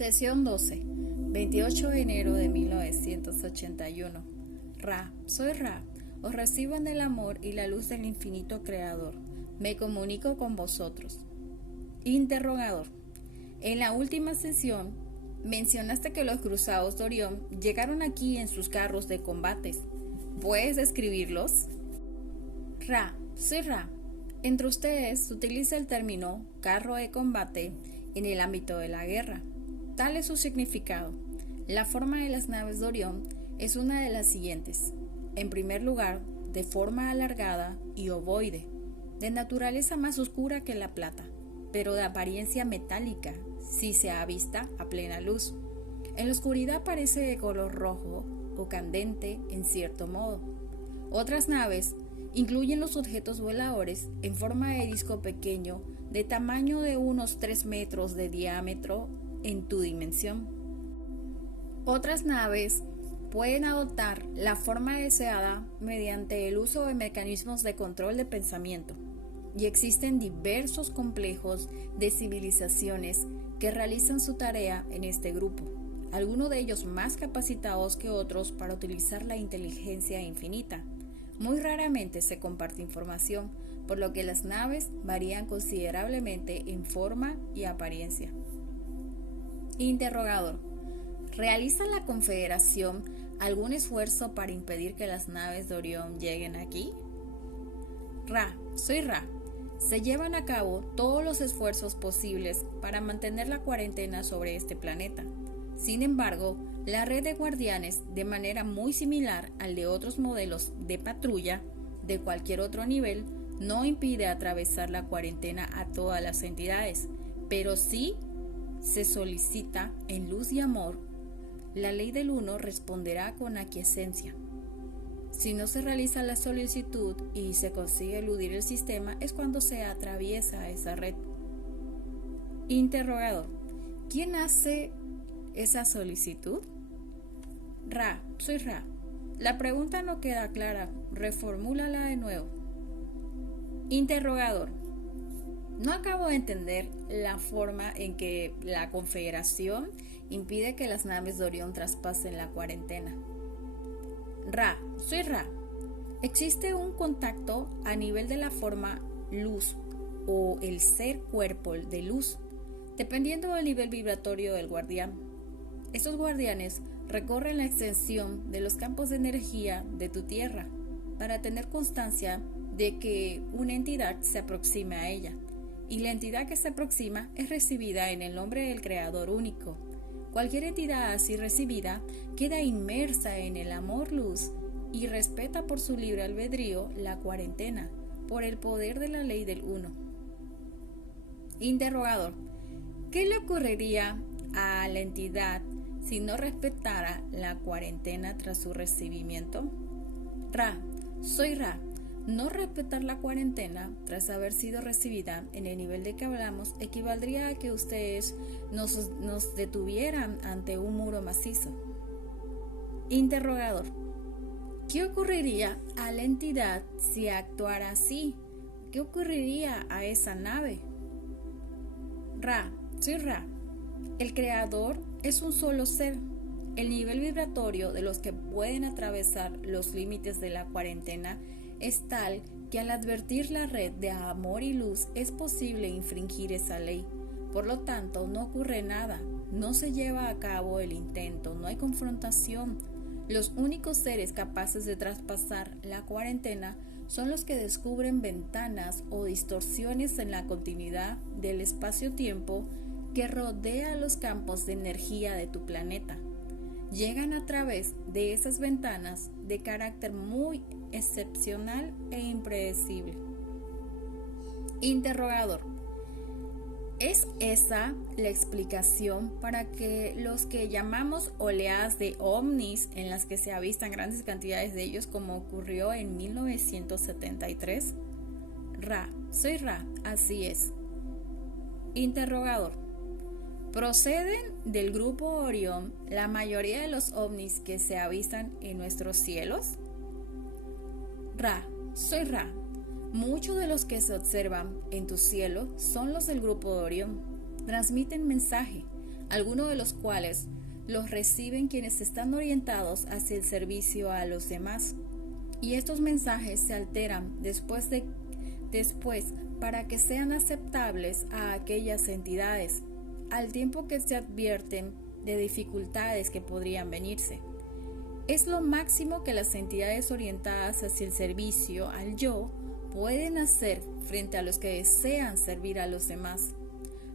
Sesión 12, 28 de enero de 1981. Ra, soy Ra, os recibo en el amor y la luz del infinito creador. Me comunico con vosotros. Interrogador. En la última sesión, mencionaste que los cruzados de Orión llegaron aquí en sus carros de combates. ¿Puedes describirlos? Ra, soy Ra. Entre ustedes se utiliza el término carro de combate en el ámbito de la guerra. Tal es su significado. La forma de las naves de Orión es una de las siguientes. En primer lugar, de forma alargada y ovoide, de naturaleza más oscura que la plata, pero de apariencia metálica si se avista a plena luz. En la oscuridad parece de color rojo o candente en cierto modo. Otras naves incluyen los objetos voladores en forma de disco pequeño de tamaño de unos 3 metros de diámetro en tu dimensión. Otras naves pueden adoptar la forma deseada mediante el uso de mecanismos de control de pensamiento, y existen diversos complejos de civilizaciones que realizan su tarea en este grupo, algunos de ellos más capacitados que otros para utilizar la inteligencia infinita. Muy raramente se comparte información, por lo que las naves varían considerablemente en forma y apariencia. Interrogador. ¿Realiza la Confederación algún esfuerzo para impedir que las naves de Orión lleguen aquí? Ra, soy Ra. Se llevan a cabo todos los esfuerzos posibles para mantener la cuarentena sobre este planeta. Sin embargo, la red de guardianes, de manera muy similar al de otros modelos de patrulla de cualquier otro nivel, no impide atravesar la cuarentena a todas las entidades, pero sí se solicita en luz y amor. La ley del uno responderá con aquiescencia. Si no se realiza la solicitud y se consigue eludir el sistema, es cuando se atraviesa esa red. Interrogador. ¿Quién hace esa solicitud? Ra, soy Ra. La pregunta no queda clara. Reformúlala de nuevo. Interrogador. No acabo de entender la forma en que la Confederación impide que las naves de Orión traspasen la cuarentena. Ra, soy Ra. Existe un contacto a nivel de la forma luz o el ser cuerpo de luz, dependiendo del nivel vibratorio del guardián. Estos guardianes recorren la extensión de los campos de energía de tu tierra para tener constancia de que una entidad se aproxime a ella. Y la entidad que se aproxima es recibida en el nombre del Creador único. Cualquier entidad así recibida queda inmersa en el amor-luz y respeta por su libre albedrío la cuarentena, por el poder de la ley del uno. Interrogador. ¿Qué le ocurriría a la entidad si no respetara la cuarentena tras su recibimiento? Ra, soy Ra. No respetar la cuarentena tras haber sido recibida en el nivel de que hablamos equivaldría a que ustedes nos detuvieran ante un muro macizo. Interrogador. ¿Qué ocurriría a la entidad si actuara así? ¿Qué ocurriría a esa nave? Ra, soy Ra. El creador es un solo ser. El nivel vibratorio de los que pueden atravesar los límites de la cuarentena es tal que al advertir la red de amor y luz es posible infringir esa ley. Por lo tanto, no ocurre nada, no se lleva a cabo el intento, no hay confrontación. Los únicos seres capaces de traspasar la cuarentena son los que descubren ventanas o distorsiones en la continuidad del espacio-tiempo que rodea los campos de energía de tu planeta. Llegan a través de esas ventanas de carácter muy excepcional e impredecible. Interrogador. ¿Es esa la explicación para que los que llamamos oleadas de ovnis en las que se avistan grandes cantidades de ellos como ocurrió en 1973? Ra, soy Ra, así es. Interrogador. ¿Proceden del grupo Orión la mayoría de los ovnis que se avistan en nuestros cielos? Ra, soy Ra. Muchos de los que se observan en tu cielo son los del grupo de Orión. Transmiten mensaje, algunos de los cuales los reciben quienes están orientados hacia el servicio a los demás. Y estos mensajes se alteran después para que sean aceptables a aquellas entidades, al tiempo que se advierten de dificultades que podrían venirse. Es lo máximo que las entidades orientadas hacia el servicio al yo pueden hacer frente a los que desean servir a los demás.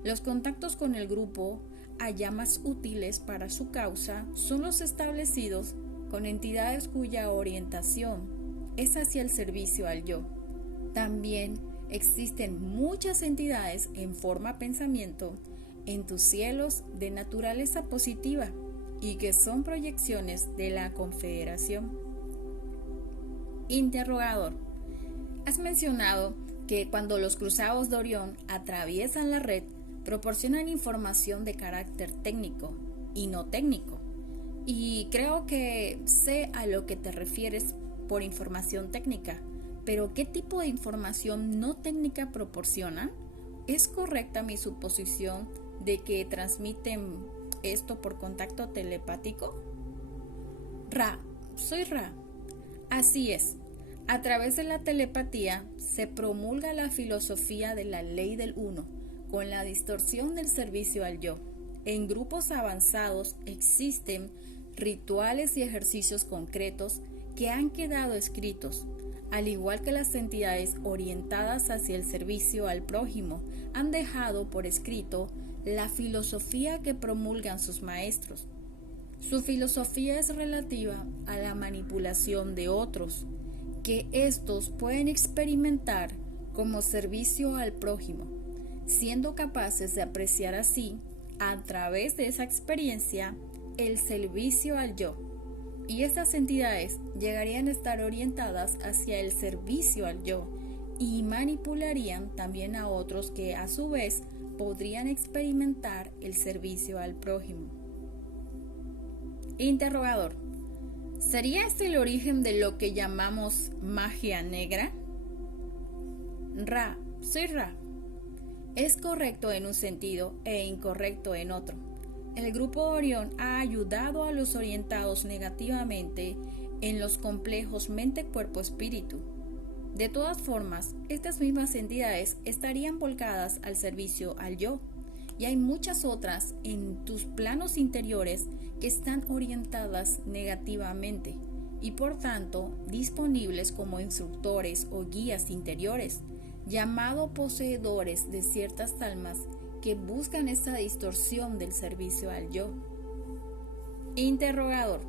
Los contactos con el grupo allá más útiles para su causa son los establecidos con entidades cuya orientación es hacia el servicio al yo. También existen muchas entidades en forma pensamiento en tus cielos de naturaleza positiva y que son proyecciones de la Confederación. Interrogador. Has mencionado que cuando los cruzados de Orión atraviesan la red, proporcionan información de carácter técnico y no técnico. Y creo que sé a lo que te refieres por información técnica, pero ¿qué tipo de información no técnica proporcionan? ¿Es correcta mi suposición de que transmiten esto por contacto telepático? Ra, soy Ra. Así es. A través de la telepatía se promulga la filosofía de la ley del uno, con la distorsión del servicio al yo. En grupos avanzados existen rituales y ejercicios concretos que han quedado escritos, al igual que las entidades orientadas hacia el servicio al prójimo han dejado por escrito la filosofía que promulgan sus maestros. Su filosofía es relativa a la manipulación de otros, que éstos pueden experimentar como servicio al prójimo, siendo capaces de apreciar así, a través de esa experiencia, el servicio al yo. Y estas entidades llegarían a estar orientadas hacia el servicio al yo y manipularían también a otros que a su vez podrían experimentar el servicio al prójimo. Interrogador. ¿Sería este el origen de lo que llamamos magia negra? Ra, soy Ra. Es correcto en un sentido e incorrecto en otro. El grupo Orión ha ayudado a los orientados negativamente en los complejos mente-cuerpo-espíritu. De todas formas, estas mismas entidades estarían volcadas al servicio al yo, y hay muchas otras en tus planos interiores que están orientadas negativamente y por tanto disponibles como instructores o guías interiores, llamados poseedores de ciertas almas que buscan esa distorsión del servicio al yo. Interrogador.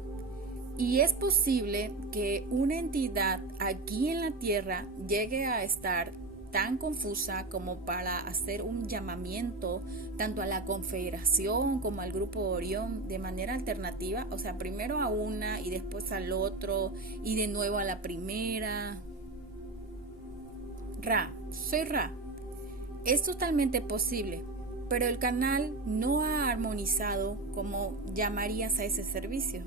¿Y es posible que una entidad aquí en la Tierra llegue a estar tan confusa como para hacer un llamamiento tanto a la Confederación como al grupo Orión de manera alternativa? O sea, primero a una y después al otro y de nuevo a la primera. Ra, soy Ra. Es totalmente posible, pero el canal no ha armonizado como llamarías a ese servicio.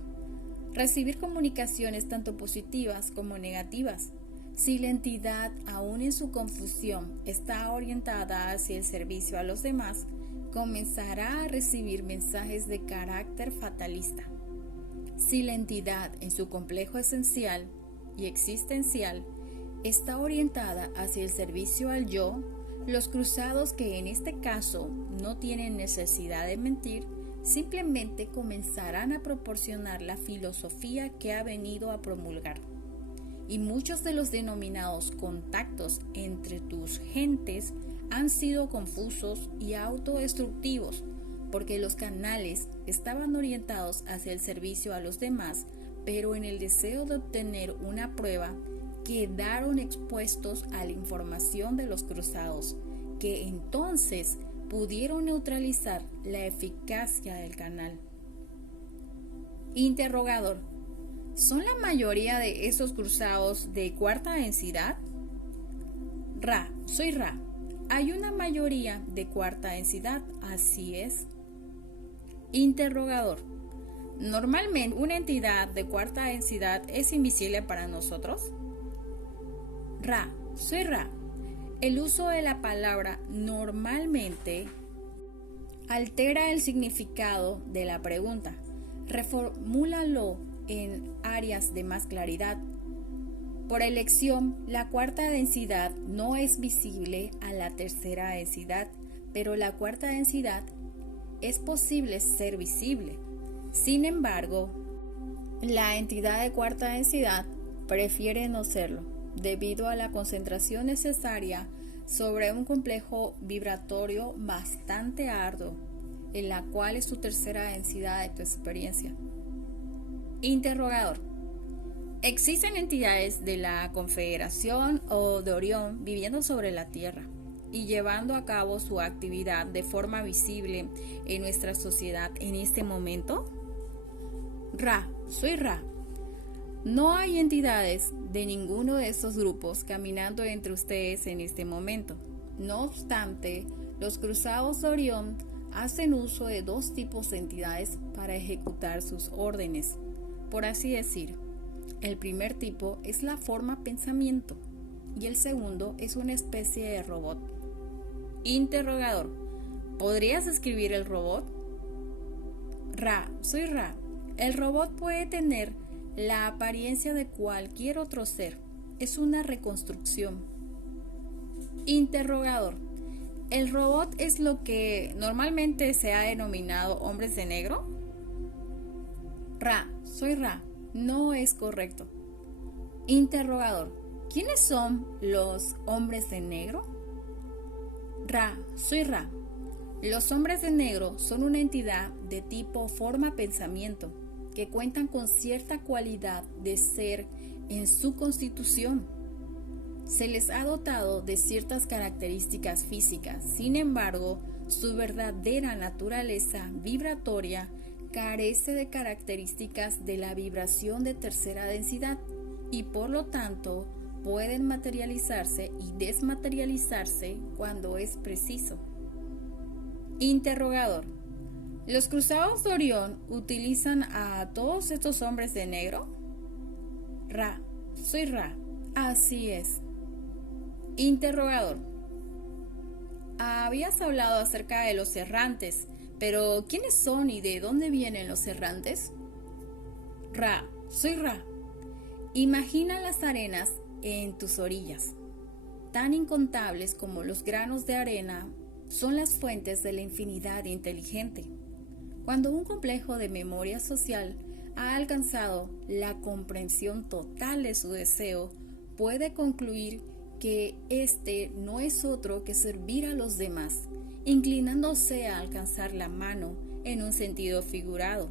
Recibir comunicaciones tanto positivas como negativas. Si la entidad, aún en su confusión, está orientada hacia el servicio a los demás, comenzará a recibir mensajes de carácter fatalista. Si la entidad, en su complejo esencial y existencial, está orientada hacia el servicio al yo, los cruzados, que en este caso no tienen necesidad de mentir, simplemente comenzarán a proporcionar la filosofía que ha venido a promulgar. Y muchos de los denominados contactos entre tus gentes han sido confusos y autodestructivos, porque los canales estaban orientados hacia el servicio a los demás, pero en el deseo de obtener una prueba, quedaron expuestos a la información de los cruzados, que entonces pudieron neutralizar la eficacia del canal. Interrogador. ¿Son la mayoría de esos cruzados de cuarta densidad? Ra, soy Ra. Hay una mayoría de cuarta densidad, así es. Interrogador. ¿Normalmente una entidad de cuarta densidad es invisible para nosotros? Ra, soy Ra. El uso de la palabra normalmente Altera el significado de la pregunta. Reformúlalo en áreas de más claridad. Por elección, la cuarta densidad no es visible a la tercera densidad, pero la cuarta densidad es posible ser visible. Sin embargo, la entidad de cuarta densidad prefiere no serlo, debido a la concentración necesaria sobre un complejo vibratorio bastante arduo, en la cual es tu tercera densidad de tu experiencia. Interrogador. ¿Existen entidades de la Confederación o de Orión viviendo sobre la Tierra y llevando a cabo su actividad de forma visible en nuestra sociedad en este momento? Ra, soy Ra. No hay entidades de ninguno de estos grupos caminando entre ustedes en este momento. No obstante, los cruzados de Orión hacen uso de dos tipos de entidades para ejecutar sus órdenes, por así decir. El primer tipo es la forma pensamiento y el segundo es una especie de robot. Interrogador. ¿Podrías describir el robot? Ra, soy Ra. El robot puede tener la apariencia de cualquier otro ser. Es una reconstrucción. Interrogador. ¿El robot es lo que normalmente se ha denominado hombres de negro? Ra, soy Ra. No es correcto. Interrogador. ¿Quiénes son los hombres de negro? Ra, soy Ra. Los hombres de negro son una entidad de tipo forma-pensamiento que cuentan con cierta cualidad de ser en su constitución. Se les ha dotado de ciertas características físicas, sin embargo, su verdadera naturaleza vibratoria carece de características de la vibración de tercera densidad y por lo tanto pueden materializarse y desmaterializarse cuando es preciso. Interrogador. ¿Los cruzados de Orión utilizan a todos estos hombres de negro? Ra, soy Ra. Así es. Interrogador. Habías hablado acerca de los errantes, pero ¿quiénes son y de dónde vienen los errantes? Ra, soy Ra. Imagina las arenas en tus orillas. Tan incontables como los granos de arena son las fuentes de la infinidad inteligente. Cuando un complejo de memoria social ha alcanzado la comprensión total de su deseo, puede concluir que este no es otro que servir a los demás, inclinándose a alcanzar la mano, en un sentido figurado,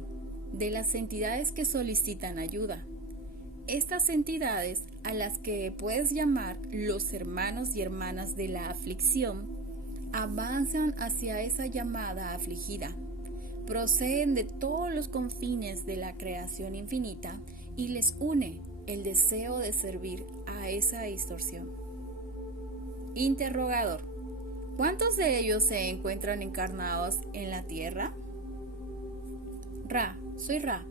de las entidades que solicitan ayuda. Estas entidades, a las que puedes llamar los hermanos y hermanas de la aflicción, avanzan hacia esa llamada afligida. Proceden de todos los confines de la creación infinita y les une el deseo de servir a esa distorsión. Interrogador. ¿Cuántos de ellos se encuentran encarnados en la Tierra? Ra, soy Ra.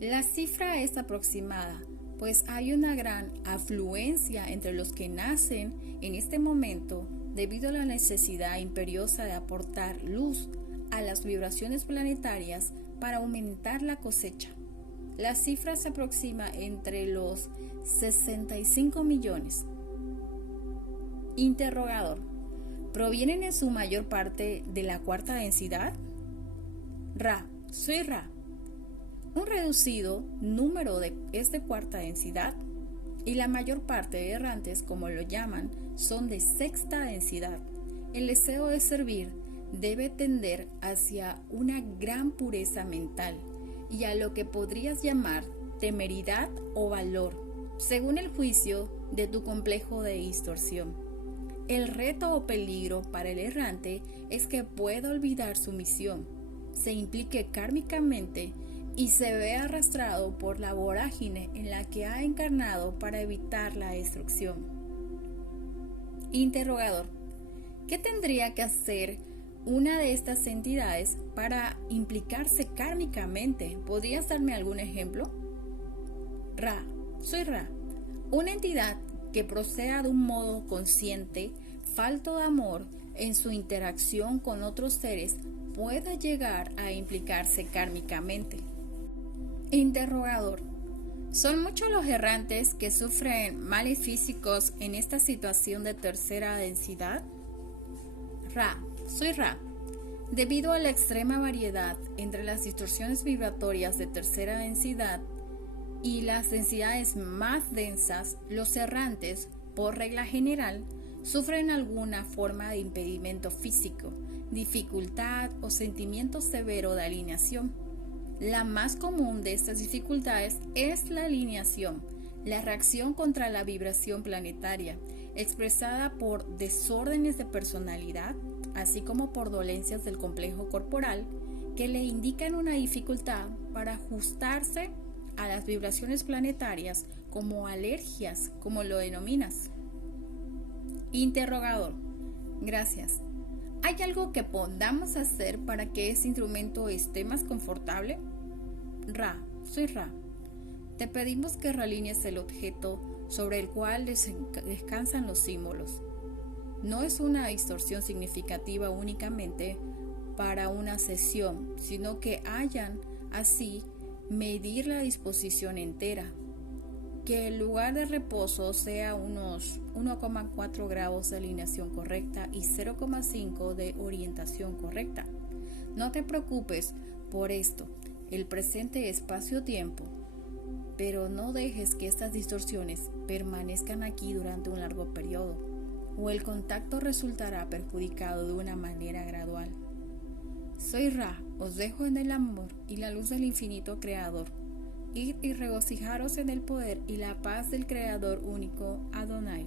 La cifra es aproximada, pues hay una gran afluencia entre los que nacen en este momento debido a la necesidad imperiosa de aportar luz a las vibraciones planetarias para aumentar la cosecha. La cifra se aproxima entre los 65 millones. Interrogador. ¿Provienen en su mayor parte de la cuarta densidad? Ra, soy Ra. Un reducido número es de cuarta densidad y la mayor parte de errantes, como lo llaman, son de sexta densidad. El deseo de servir debe tender hacia una gran pureza mental y a lo que podrías llamar temeridad o valor, según el juicio de tu complejo de distorsión. El reto o peligro para el errante es que pueda olvidar su misión, se implique kármicamente y se ve arrastrado por la vorágine en la que ha encarnado para evitar la destrucción. Interrogador. ¿Qué tendría que hacer una de estas entidades para implicarse kármicamente? ¿Podrías darme algún ejemplo? Ra, soy Ra. Una entidad que proceda de un modo consciente, falto de amor en su interacción con otros seres, pueda llegar a implicarse kármicamente. Interrogador. ¿Son muchos los errantes que sufren males físicos en esta situación de tercera densidad? Ra. Soy Ra. Debido a la extrema variedad entre las distorsiones vibratorias de tercera densidad y las densidades más densas, los errantes, por regla general, sufren alguna forma de impedimento físico, dificultad o sentimiento severo de alineación. La más común de estas dificultades es la alineación, la reacción contra la vibración planetaria, expresada por desórdenes de personalidad, así como por dolencias del complejo corporal, que le indican una dificultad para ajustarse a las vibraciones planetarias, como alergias, como lo denominas. Interrogador. Gracias. ¿Hay algo que podamos hacer para que ese instrumento esté más confortable? Ra. Soy Ra. Te pedimos que realinees el objeto sobre el cual descansan los símbolos. No es una distorsión significativa únicamente para una sesión, sino que hayan así medir la disposición entera. Que el lugar de reposo sea unos 1,4 grados de alineación correcta y 0,5 de orientación correcta. No te preocupes por esto, el presente espacio-tiempo, pero no dejes que estas distorsiones permanezcan aquí durante un largo periodo, o el contacto resultará perjudicado de una manera gradual. Soy Ra, os dejo en el amor y la luz del infinito creador. Id y regocijaros en el poder y la paz del Creador único, Adonai.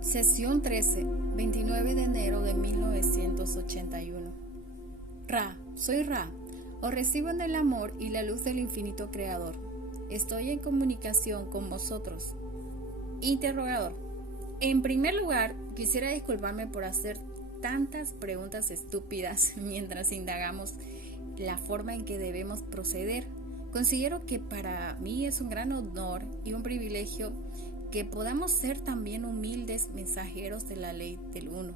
Sesión 13, 29 de enero de 1981. Ra, soy Ra. Os recibo en el amor y la luz del infinito Creador. Estoy en comunicación con vosotros. Interrogador. En primer lugar, quisiera disculparme por hacer tantas preguntas estúpidas mientras indagamos la forma en que debemos proceder. Considero que para mí es un gran honor y un privilegio que podamos ser también humildes mensajeros de la ley del uno.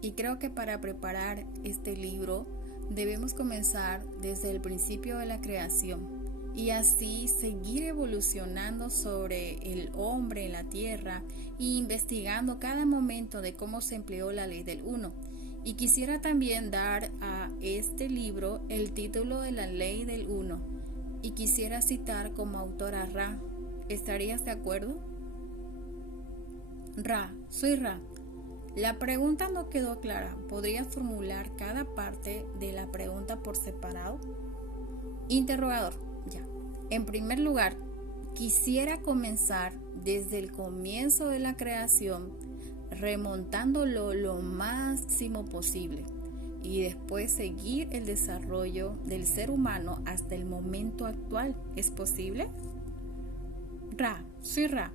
Y creo que para preparar este libro debemos comenzar desde el principio de la creación y así seguir evolucionando sobre el hombre en la tierra e investigando cada momento de cómo se empleó la ley del uno. Y quisiera también dar a este libro el título de la ley del uno. Y quisiera citar como autora Ra. ¿Estarías de acuerdo? Ra, soy Ra. La pregunta no quedó clara. ¿Podrías formular cada parte de la pregunta por separado? Interrogador. Ya. En primer lugar, quisiera comenzar desde el comienzo de la creación, remontándolo lo máximo posible, y después seguir el desarrollo del ser humano hasta el momento actual. ¿Es posible? Ra, soy Ra.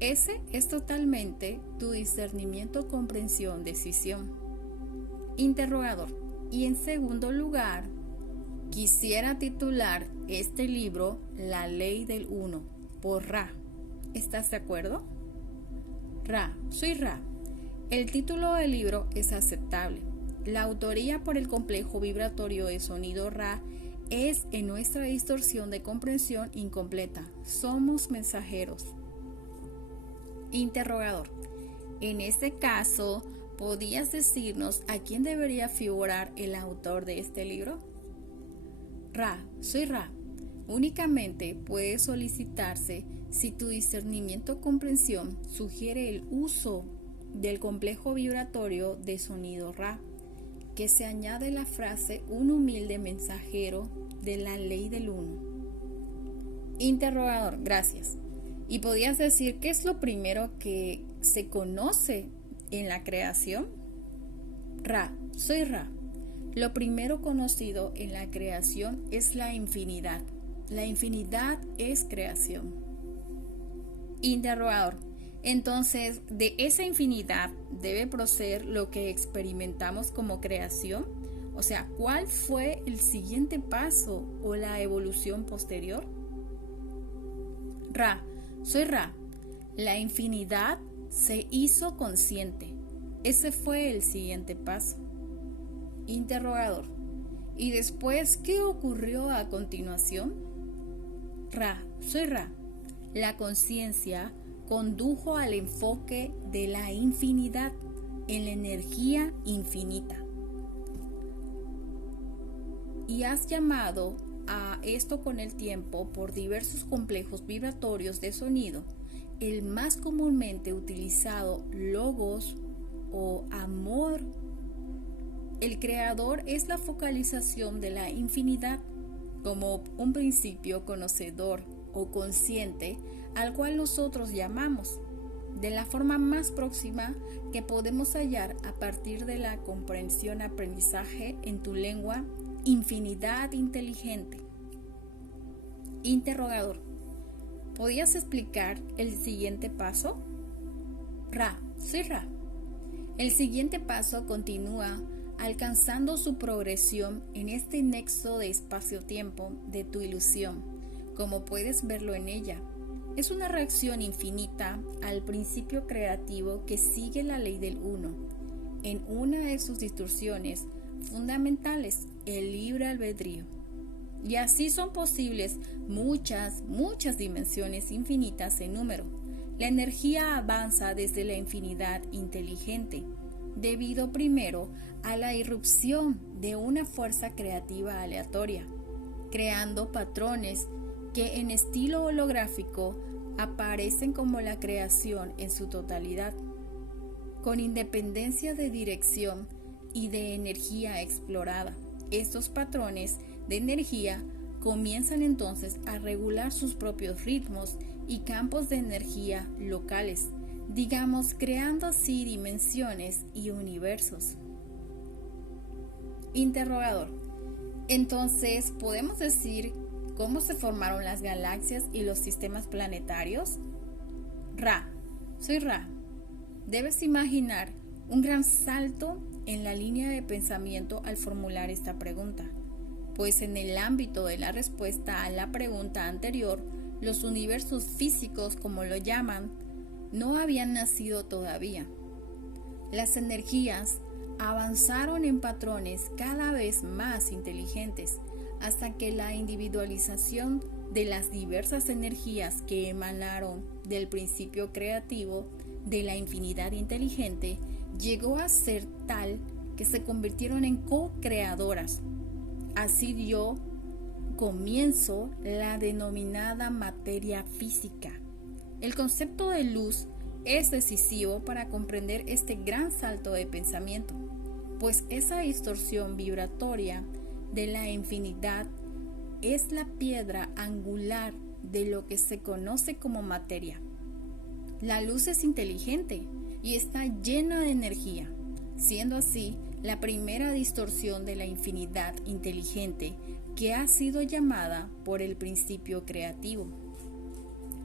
Ese es totalmente tu discernimiento, comprensión, decisión. Interrogador. Y en segundo lugar, quisiera titular este libro La Ley del Uno por Ra. ¿Estás de acuerdo? Ra, soy Ra. El título del libro es aceptable. La autoría por el complejo vibratorio de sonido Ra es en nuestra distorsión de comprensión incompleta. Somos mensajeros. Interrogador. En este caso, ¿podrías decirnos a quién debería figurar el autor de este libro? Ra, soy Ra. Únicamente puede solicitarse si tu discernimiento o comprensión sugiere el uso del complejo vibratorio de sonido Ra, que se añade la frase un humilde mensajero de la ley del uno. Interrogador, gracias. ¿Y podías decir qué es lo primero que se conoce en la creación? Ra, soy Ra. Lo primero conocido en la creación es la infinidad. La infinidad es creación. Interrogador. Entonces, de esa infinidad debe proceder lo que experimentamos como creación. O sea, ¿cuál fue el siguiente paso o la evolución posterior? Ra, soy Ra. La infinidad se hizo consciente. Ese fue el siguiente paso. Interrogador. ¿Y después qué ocurrió a continuación? Ra, soy Ra. La conciencia condujo al enfoque de la infinidad en la energía infinita. Y has llamado a esto con el tiempo por diversos complejos vibratorios de sonido, el más comúnmente utilizado logos o amor. El creador es la focalización de la infinidad como un principio conocedor o consciente al cual nosotros llamamos, de la forma más próxima que podemos hallar a partir de la comprensión-aprendizaje en tu lengua, infinidad inteligente. Interrogador. ¿Podrías explicar el siguiente paso? Ra, soy Ra. El siguiente paso continúa alcanzando su progresión en este nexo de espacio-tiempo de tu ilusión, como puedes verlo en ella. Es una reacción infinita al principio creativo que sigue la ley del uno, en una de sus distorsiones fundamentales, el libre albedrío. Y así son posibles muchas dimensiones infinitas en número. La energía avanza desde la infinidad inteligente, debido primero a la irrupción de una fuerza creativa aleatoria, creando patrones que en estilo holográfico aparecen como la creación en su totalidad, con independencia de dirección y de energía explorada. Estos patrones de energía comienzan entonces a regular sus propios ritmos y campos de energía locales, digamos, creando así dimensiones y universos. Interrogador. Entonces, ¿podemos decir cómo se formaron las galaxias y los sistemas planetarios? Ra, soy Ra. Debes imaginar un gran salto en la línea de pensamiento al formular esta pregunta, pues en el ámbito de la respuesta a la pregunta anterior, los universos físicos, como lo llaman, no habían nacido todavía. Las energías avanzaron en patrones cada vez más inteligentes, hasta que la individualización de las diversas energías que emanaron del principio creativo de la infinidad inteligente llegó a ser tal que se convirtieron en co-creadoras. Así dio comienzo la denominada materia física. El concepto de luz es decisivo para comprender este gran salto de pensamiento, pues esa distorsión vibratoria de la infinidad es la piedra angular de lo que se conoce como materia. La luz es inteligente y está llena de energía, siendo así la primera distorsión de la infinidad inteligente que ha sido llamada por el principio creativo.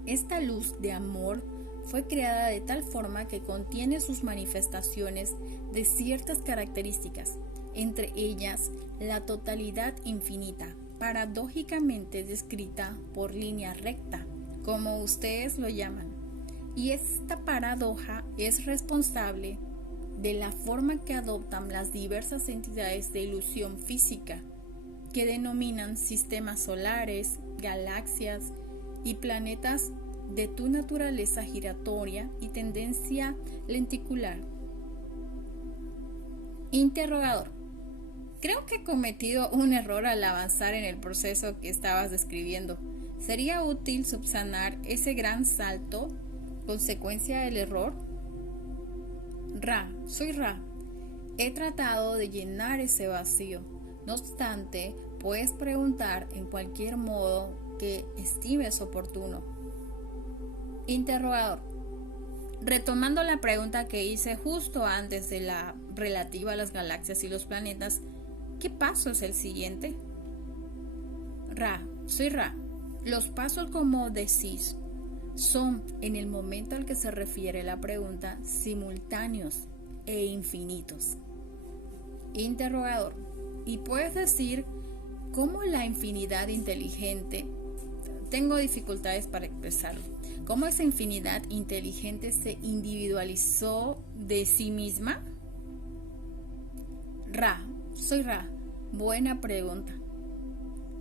Esta luz de amor fue creada de tal forma que contiene sus manifestaciones de ciertas características, entre ellas la totalidad infinita, paradójicamente descrita por línea recta, como ustedes lo llaman. Y esta paradoja es responsable de la forma que adoptan las diversas entidades de ilusión física, que denominan sistemas solares, galaxias y planetas de tu naturaleza giratoria y tendencia lenticular. Interrogador. Creo que he cometido un error al avanzar en el proceso que estabas describiendo. ¿Sería útil subsanar ese gran salto, consecuencia del error? Ra, soy Ra. He tratado de llenar ese vacío. No obstante, puedes preguntar en cualquier modo que estimes oportuno. Interrogador. Retomando la pregunta que hice justo antes de la relativa a las galaxias y los planetas, ¿qué paso es el siguiente? Ra, soy Ra. Los pasos, como decís, son, en el momento al que se refiere la pregunta, simultáneos e infinitos. Interrogador. ¿Y puedes decir cómo la infinidad inteligente, tengo dificultades para expresarlo, cómo esa infinidad inteligente se individualizó de sí misma? Ra, Soy Ra. Buena pregunta.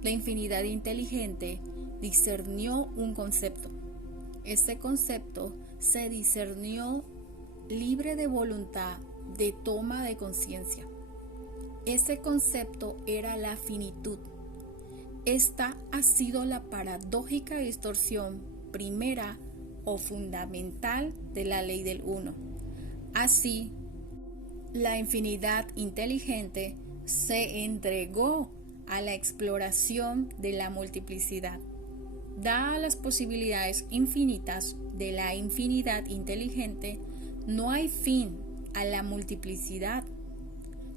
La infinidad inteligente discernió un concepto. Ese concepto se discernió libre de voluntad de toma de conciencia. Ese concepto era la finitud. Esta ha sido la paradójica distorsión primera o fundamental de la ley del uno. Así, la infinidad inteligente se entregó a la exploración de la multiplicidad. Dadas las posibilidades infinitas de la infinidad inteligente, no hay fin a la multiplicidad.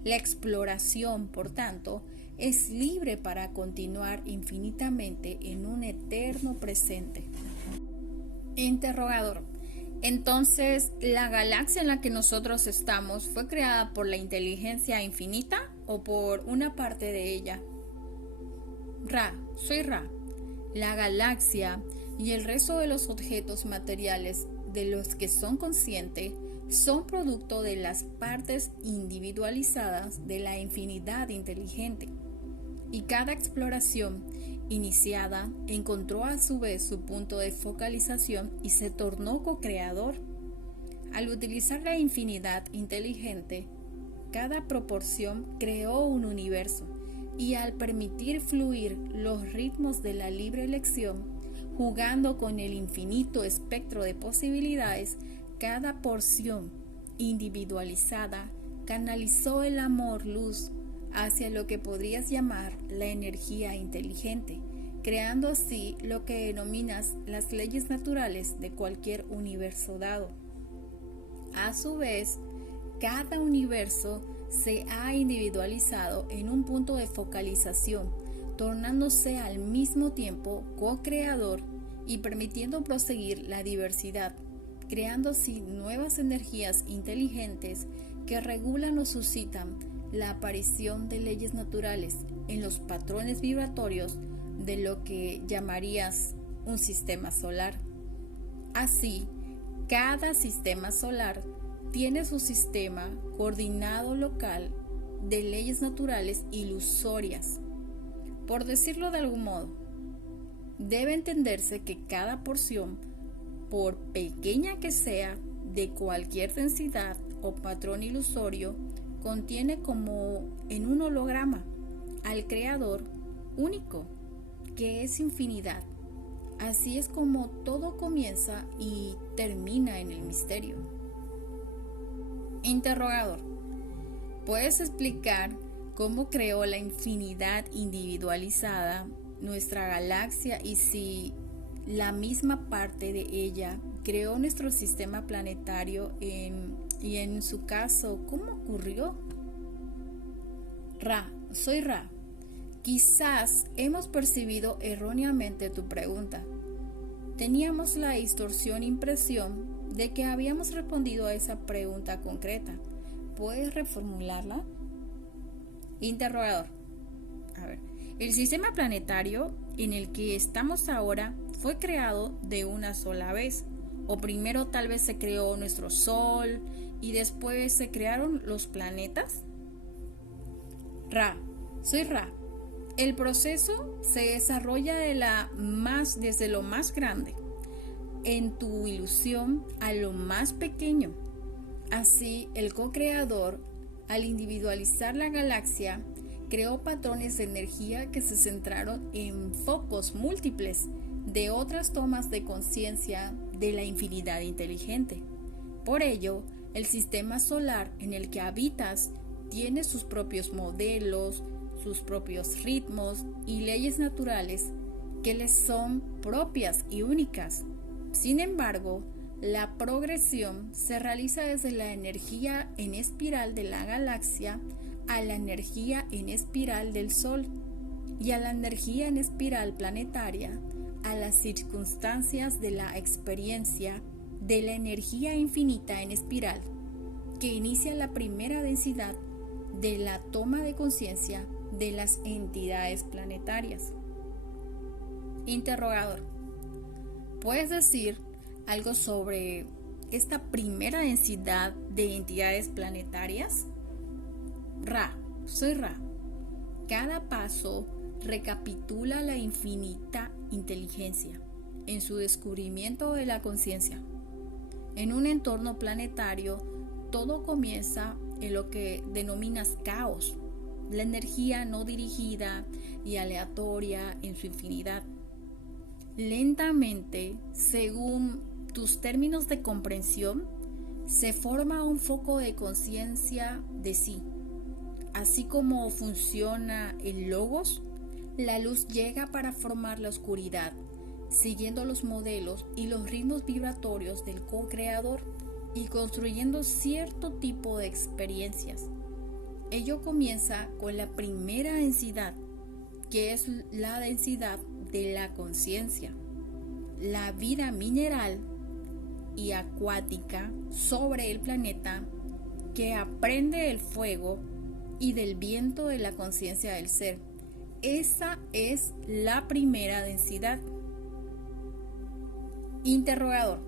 La exploración, por tanto, es libre para continuar infinitamente en un eterno presente. Interrogador. Entonces, ¿la galaxia en la que nosotros estamos fue creada por la inteligencia infinita o por una parte de ella? Ra. Soy Ra. La galaxia y el resto de los objetos materiales de los que son conscientes son producto de las partes individualizadas de la infinidad inteligente. Y cada exploración iniciada encontró a su vez su punto de focalización y se tornó co-creador. Al utilizar la infinidad inteligente, cada proporción creó un universo, y al permitir fluir los ritmos de la libre elección, jugando con el infinito espectro de posibilidades, cada porción individualizada canalizó el amor-luz hacia lo que podrías llamar la energía inteligente, creando así lo que denominas las leyes naturales de cualquier universo dado. A su vez, cada universo se ha individualizado en un punto de focalización, tornándose al mismo tiempo co-creador y permitiendo proseguir la diversidad, creando así nuevas energías inteligentes que regulan o suscitan la aparición de leyes naturales en los patrones vibratorios de lo que llamarías un sistema solar. Así, cada sistema solar tiene su sistema coordinado local de leyes naturales ilusorias. Por decirlo de algún modo, debe entenderse que cada porción, por pequeña que sea, de cualquier densidad o patrón ilusorio, contiene como en un holograma al creador único, que es infinidad. Así es como todo comienza y termina en el misterio. Interrogador. ¿Puedes explicar cómo creó la infinidad individualizada nuestra galaxia y si la misma parte de ella creó nuestro sistema planetario y en su caso, ¿cómo ocurrió? Ra. Soy Ra. Quizás hemos percibido erróneamente tu pregunta. Teníamos la distorsión impresión de que habíamos respondido a esa pregunta concreta. ¿Puedes reformularla? Interrogador. El sistema planetario en el que estamos ahora fue creado de una sola vez. O primero tal vez se creó nuestro Sol y después se crearon los planetas. Ra. Soy Ra. El proceso se desarrolla desde lo más grande, en tu ilusión, a lo más pequeño. Así, el co-creador, al individualizar la galaxia, creó patrones de energía que se centraron en focos múltiples de otras tomas de conciencia de la infinidad inteligente. Por ello, el sistema solar en el que habitas tiene sus propios modelos, sus propios ritmos y leyes naturales que les son propias y únicas. Sin embargo, la progresión se realiza desde la energía en espiral de la galaxia a la energía en espiral del Sol y a la energía en espiral planetaria, a las circunstancias de la experiencia de la energía infinita en espiral, que inicia la primera densidad de la toma de conciencia de las entidades planetarias. Interrogador. ¿Puedes decir algo sobre esta primera densidad de entidades planetarias? Ra. soy Ra. Cada paso recapitula la infinita inteligencia en su descubrimiento de la conciencia. En un entorno planetario, todo comienza en lo que denominas caos, la energía no dirigida y aleatoria en su infinidad. Lentamente, según tus términos de comprensión, se forma un foco de conciencia de sí. Así como funciona el logos, la luz llega para formar la oscuridad, siguiendo los modelos y los ritmos vibratorios del co-creador y construyendo cierto tipo de experiencias. Ello comienza con la primera densidad, que es la densidad de la conciencia. La vida mineral y acuática sobre el planeta que aprende del fuego y del viento de la conciencia del ser. Esa es la primera densidad. Interrogador: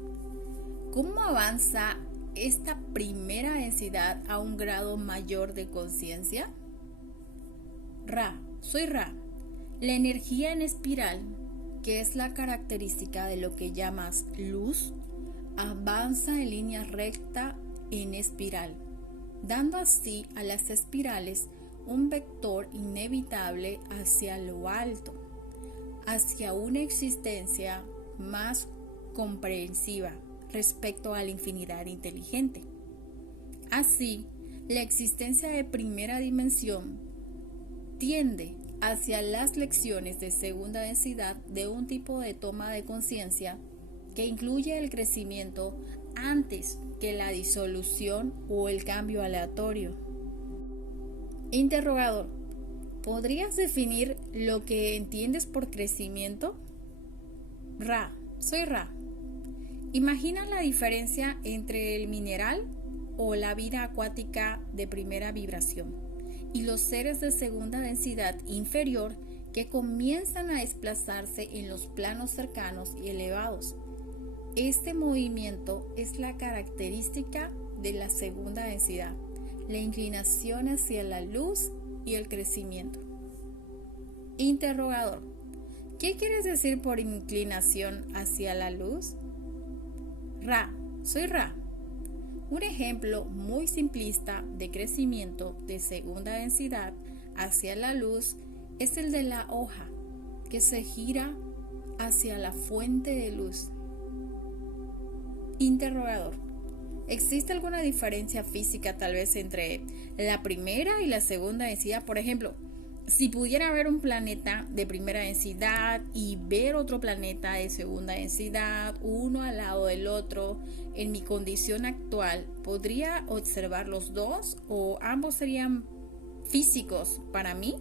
¿cómo avanza esta primera densidad a un grado mayor de conciencia? Ra, soy Ra. La energía en espiral, que es la característica de lo que llamas luz, avanza en línea recta en espiral, dando así a las espirales un vector inevitable hacia lo alto, hacia una existencia más comprensiva respecto a la infinidad inteligente. Así, la existencia de primera dimensión tiende hacia las lecciones de segunda densidad de un tipo de toma de conciencia que incluye el crecimiento antes que la disolución o el cambio aleatorio. Interrogador: ¿podrías definir lo que entiendes por crecimiento? Ra, soy Ra. Imagina la diferencia entre el mineral o la vida acuática de primera vibración y los seres de segunda densidad inferior que comienzan a desplazarse en los planos cercanos y elevados. Este movimiento es la característica de la segunda densidad, la inclinación hacia la luz y el crecimiento. Interrogador: ¿qué quieres decir por inclinación hacia la luz? Ra, soy Ra. Un ejemplo muy simplista de crecimiento de segunda densidad hacia la luz es el de la hoja que se gira hacia la fuente de luz. Interrogador: ¿existe alguna diferencia física tal vez entre la primera y la segunda densidad? Por ejemplo, si pudiera ver un planeta de primera densidad y ver otro planeta de segunda densidad, uno al lado del otro, en mi condición actual, ¿podría observar los dos o ambos serían físicos para mí?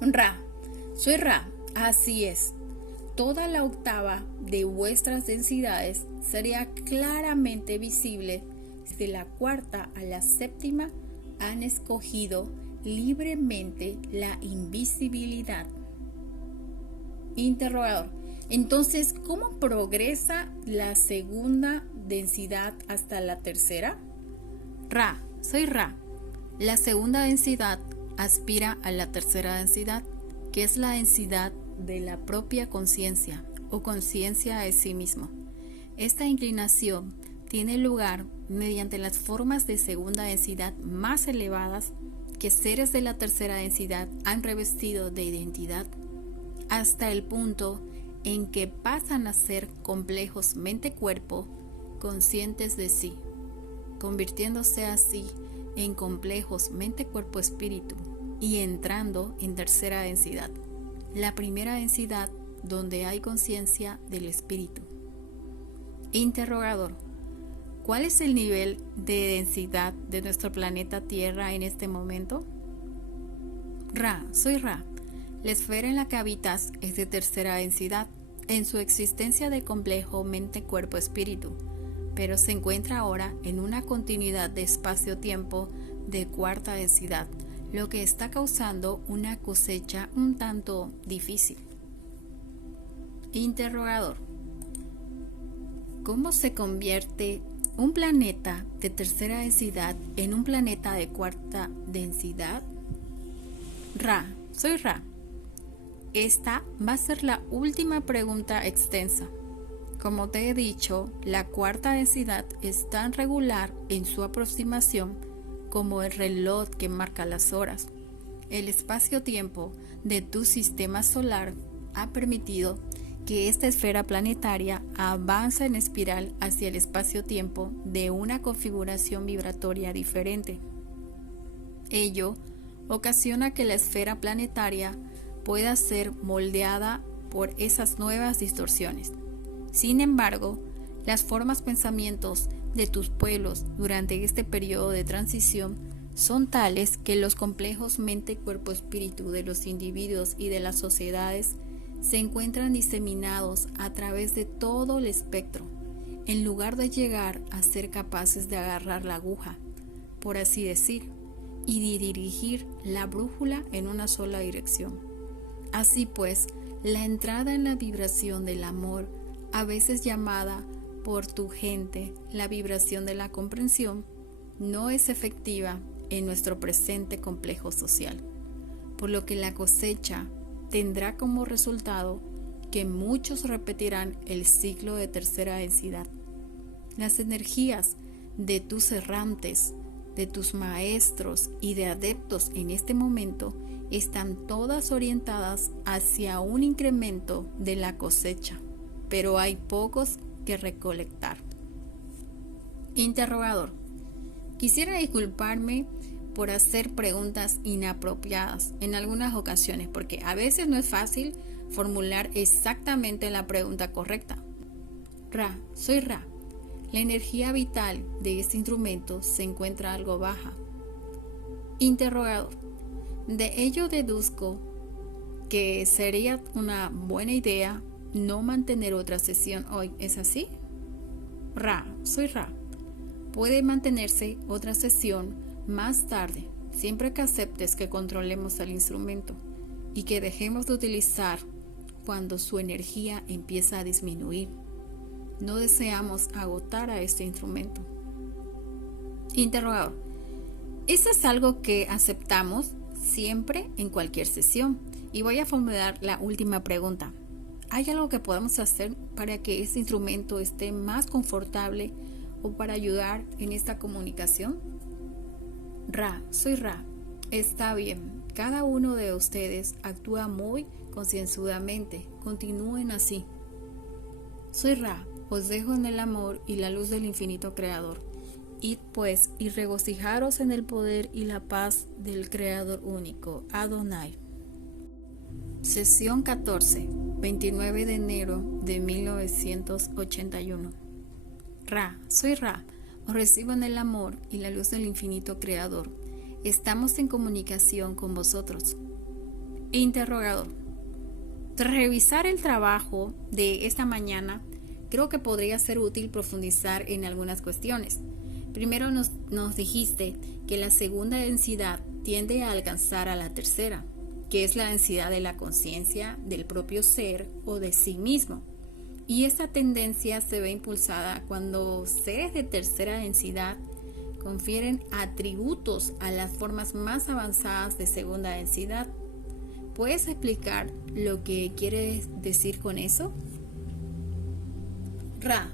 Ra, soy Ra, así es. Toda la octava de vuestras densidades sería claramente visible si de la cuarta a la séptima han escogido libremente la invisibilidad. Interrogador: entonces, ¿cómo progresa la segunda densidad hasta la tercera? Ra, soy Ra. La segunda densidad aspira a la tercera densidad, que es la densidad de la propia conciencia o conciencia de sí mismo. Esta inclinación tiene lugar mediante las formas de segunda densidad más elevadas que seres de la tercera densidad han revestido de identidad, hasta el punto en que pasan a ser complejos mente-cuerpo conscientes de sí, convirtiéndose así en complejos mente-cuerpo-espíritu y entrando en tercera densidad, la primera densidad donde hay conciencia del espíritu. Interrogador: ¿cuál es el nivel de densidad de nuestro planeta Tierra en este momento? Ra, soy Ra. La esfera en la que habitas es de tercera densidad en su existencia de complejo mente-cuerpo-espíritu, pero se encuentra ahora en una continuidad de espacio-tiempo de cuarta densidad, lo que está causando una cosecha un tanto difícil. Interrogador: ¿cómo se convierte un planeta de tercera densidad en un planeta de cuarta densidad? Ra, soy Ra. Esta va a ser la última pregunta extensa. Como te he dicho, la cuarta densidad es tan regular en su aproximación como el reloj que marca las horas. El espacio-tiempo de tu sistema solar ha permitido que esta esfera planetaria avance en espiral hacia el espacio-tiempo de una configuración vibratoria diferente. Ello ocasiona que la esfera planetaria pueda ser moldeada por esas nuevas distorsiones. Sin embargo, las formas pensamientos de tus pueblos durante este periodo de transición son tales que los complejos mente-cuerpo-espíritu de los individuos y de las sociedades se encuentran diseminados a través de todo el espectro, en lugar de llegar a ser capaces de agarrar la aguja, por así decir, y dirigir la brújula en una sola dirección. Así pues, la entrada en la vibración del amor, a veces llamada por tu gente la vibración de la comprensión, no es efectiva en nuestro presente complejo social, por lo que la cosecha tendrá como resultado que muchos repetirán el ciclo de tercera densidad. Las energías de tus errantes, de tus maestros y de adeptos en este momento están todas orientadas hacia un incremento de la cosecha, pero hay pocos que recolectar. Interrogador. Quisiera disculparme por hacer preguntas inapropiadas en algunas ocasiones, porque a veces no es fácil formular exactamente la pregunta correcta. Ra, soy Ra. La energía vital de este instrumento se encuentra algo baja. Interrogador. De ello deduzco que sería una buena idea no mantener otra sesión hoy, ¿es así? Ra, soy Ra. Puede mantenerse otra sesión más tarde, siempre que aceptes que controlemos el instrumento y que dejemos de utilizar cuando su energía empieza a disminuir. No deseamos agotar a este instrumento. Interrogador. Eso es algo que aceptamos siempre en cualquier sesión. Y voy a formular la última pregunta. ¿Hay algo que podamos hacer para que este instrumento esté más confortable o para ayudar en esta comunicación? Ra, soy Ra. Está bien. Cada uno de ustedes actúa muy concienzudamente. Continúen así. Soy Ra. Os dejo en el amor y la luz del infinito creador. Id pues y regocijaros en el poder y la paz del creador único, Adonai. Sesión 14, 29 de enero de 1981. Ra, soy Ra. Os recibo en el amor y la luz del infinito creador. Estamos en comunicación con vosotros. Interrogador. Tras revisar el trabajo de esta mañana, creo que podría ser útil profundizar en algunas cuestiones. Primero nos dijiste que la segunda densidad tiende a alcanzar a la tercera, que es la densidad de la conciencia del propio ser o de sí mismo. Y esta tendencia se ve impulsada cuando seres de tercera densidad confieren atributos a las formas más avanzadas de segunda densidad. ¿Puedes explicar lo que quieres decir con eso? Ra,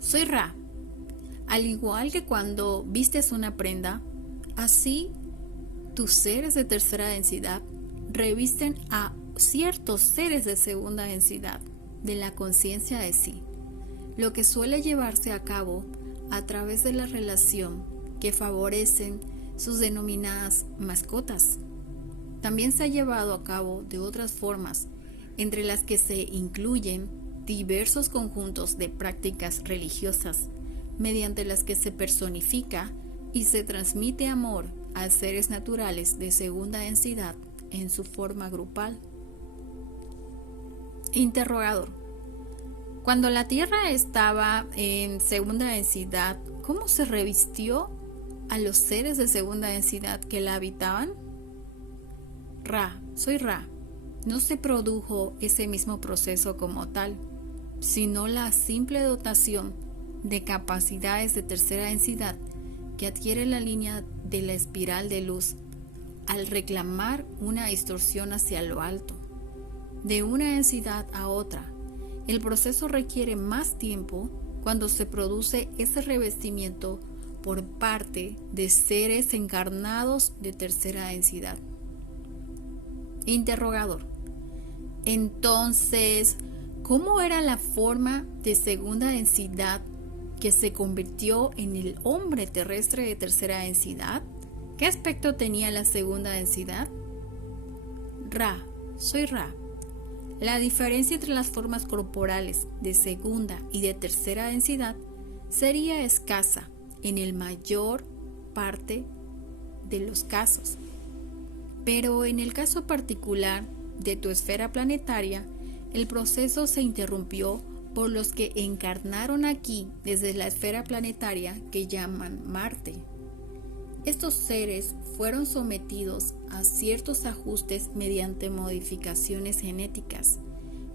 soy Ra. Al igual que cuando vistes una prenda, así tus seres de tercera densidad revisten a ciertos seres de segunda densidad de la conciencia de sí, lo que suele llevarse a cabo a través de la relación que favorecen sus denominadas mascotas. También se ha llevado a cabo de otras formas, entre las que se incluyen diversos conjuntos de prácticas religiosas, mediante las que se personifica y se transmite amor a seres naturales de segunda densidad en su forma grupal. Interrogador. Cuando la Tierra estaba en segunda densidad, ¿cómo se revistió a los seres de segunda densidad que la habitaban? Ra, soy Ra. No se produjo ese mismo proceso como tal, sino la simple dotación de capacidades de tercera densidad que adquiere la línea de la espiral de luz al reclamar una distorsión hacia lo alto. De una densidad a otra, el proceso requiere más tiempo cuando se produce ese revestimiento por parte de seres encarnados de tercera densidad. Interrogador. Entonces, ¿cómo era la forma de segunda densidad que se convirtió en el hombre terrestre de tercera densidad? ¿Qué aspecto tenía la segunda densidad? Ra, soy Ra. La diferencia entre las formas corporales de segunda y de tercera densidad sería escasa en el mayor parte de los casos. Pero en el caso particular de tu esfera planetaria, el proceso se interrumpió por los que encarnaron aquí desde la esfera planetaria que llaman Marte. Estos seres fueron sometidos a ciertos ajustes mediante modificaciones genéticas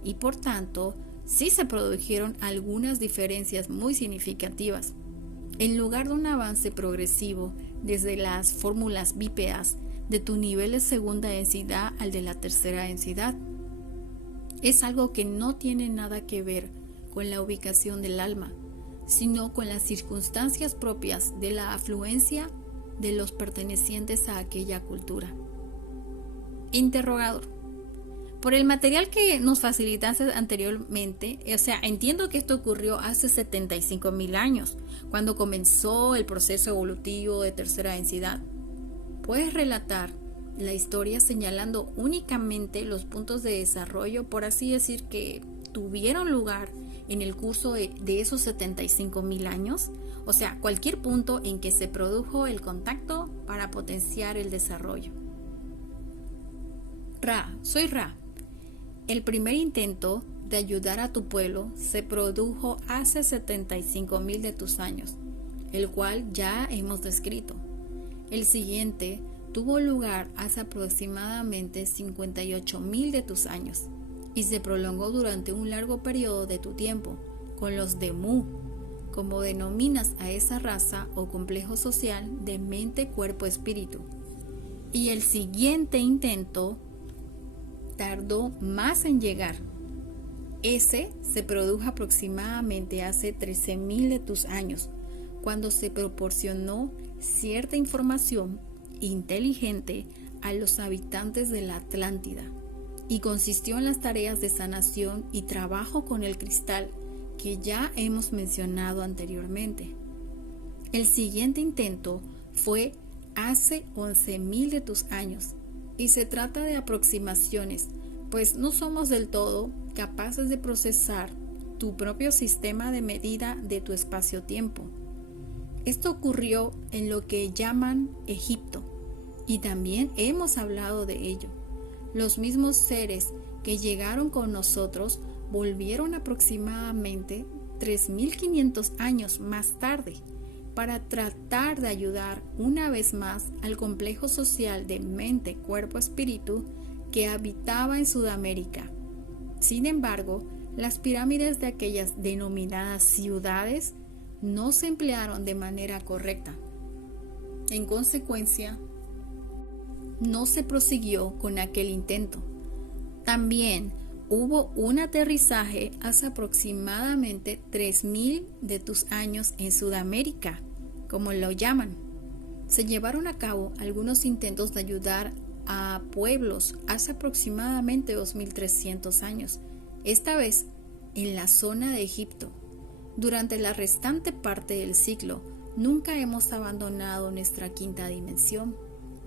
y por tanto sí se produjeron algunas diferencias muy significativas. En lugar de un avance progresivo desde las fórmulas bípedas de tu nivel de segunda densidad al de la tercera densidad, es algo que no tiene nada que ver con la ubicación del alma, sino con las circunstancias propias de la afluencia de los pertenecientes a aquella cultura. Interrogador. Por el material que nos facilitaste anteriormente, entiendo que esto ocurrió hace 75,000 años, cuando comenzó el proceso evolutivo de tercera densidad. ¿Puedes relatar la historia señalando únicamente los puntos de desarrollo, por así decir, que tuvieron lugar en el curso de esos 75,000 años? O sea, cualquier punto en que se produjo el contacto para potenciar el desarrollo. Ra, soy Ra. El primer intento de ayudar a tu pueblo se produjo hace 75,000 de tus años, el cual ya hemos descrito. El siguiente tuvo lugar hace aproximadamente 58,000 de tus años y se prolongó durante un largo periodo de tu tiempo con los de Mu, como denominas a esa raza o complejo social de mente, cuerpo, espíritu. Y el siguiente intento tardó más en llegar. Ese se produjo aproximadamente hace 13,000 de tus años, cuando se proporcionó cierta información inteligente a los habitantes de la Atlántida y consistió en las tareas de sanación y trabajo con el cristal que ya hemos mencionado anteriormente. El siguiente intento fue hace 11,000 de tus años y se trata de aproximaciones, pues no somos del todo capaces de procesar tu propio sistema de medida de tu espacio-tiempo. Esto ocurrió en lo que llaman Egipto, y también hemos hablado de ello. Los mismos seres que llegaron con nosotros volvieron aproximadamente 3,500 años más tarde para tratar de ayudar una vez más al complejo social de mente, cuerpo, espíritu que habitaba en Sudamérica. Sin embargo, las pirámides de aquellas denominadas ciudades no se emplearon de manera correcta. En consecuencia, no se prosiguió con aquel intento. También hubo un aterrizaje hace aproximadamente 3,000 de tus años en Sudamérica, como lo llaman. Se llevaron a cabo algunos intentos de ayudar a pueblos hace aproximadamente 2,300 años, esta vez en la zona de Egipto. Durante la restante parte del ciclo, nunca hemos abandonado nuestra quinta dimensión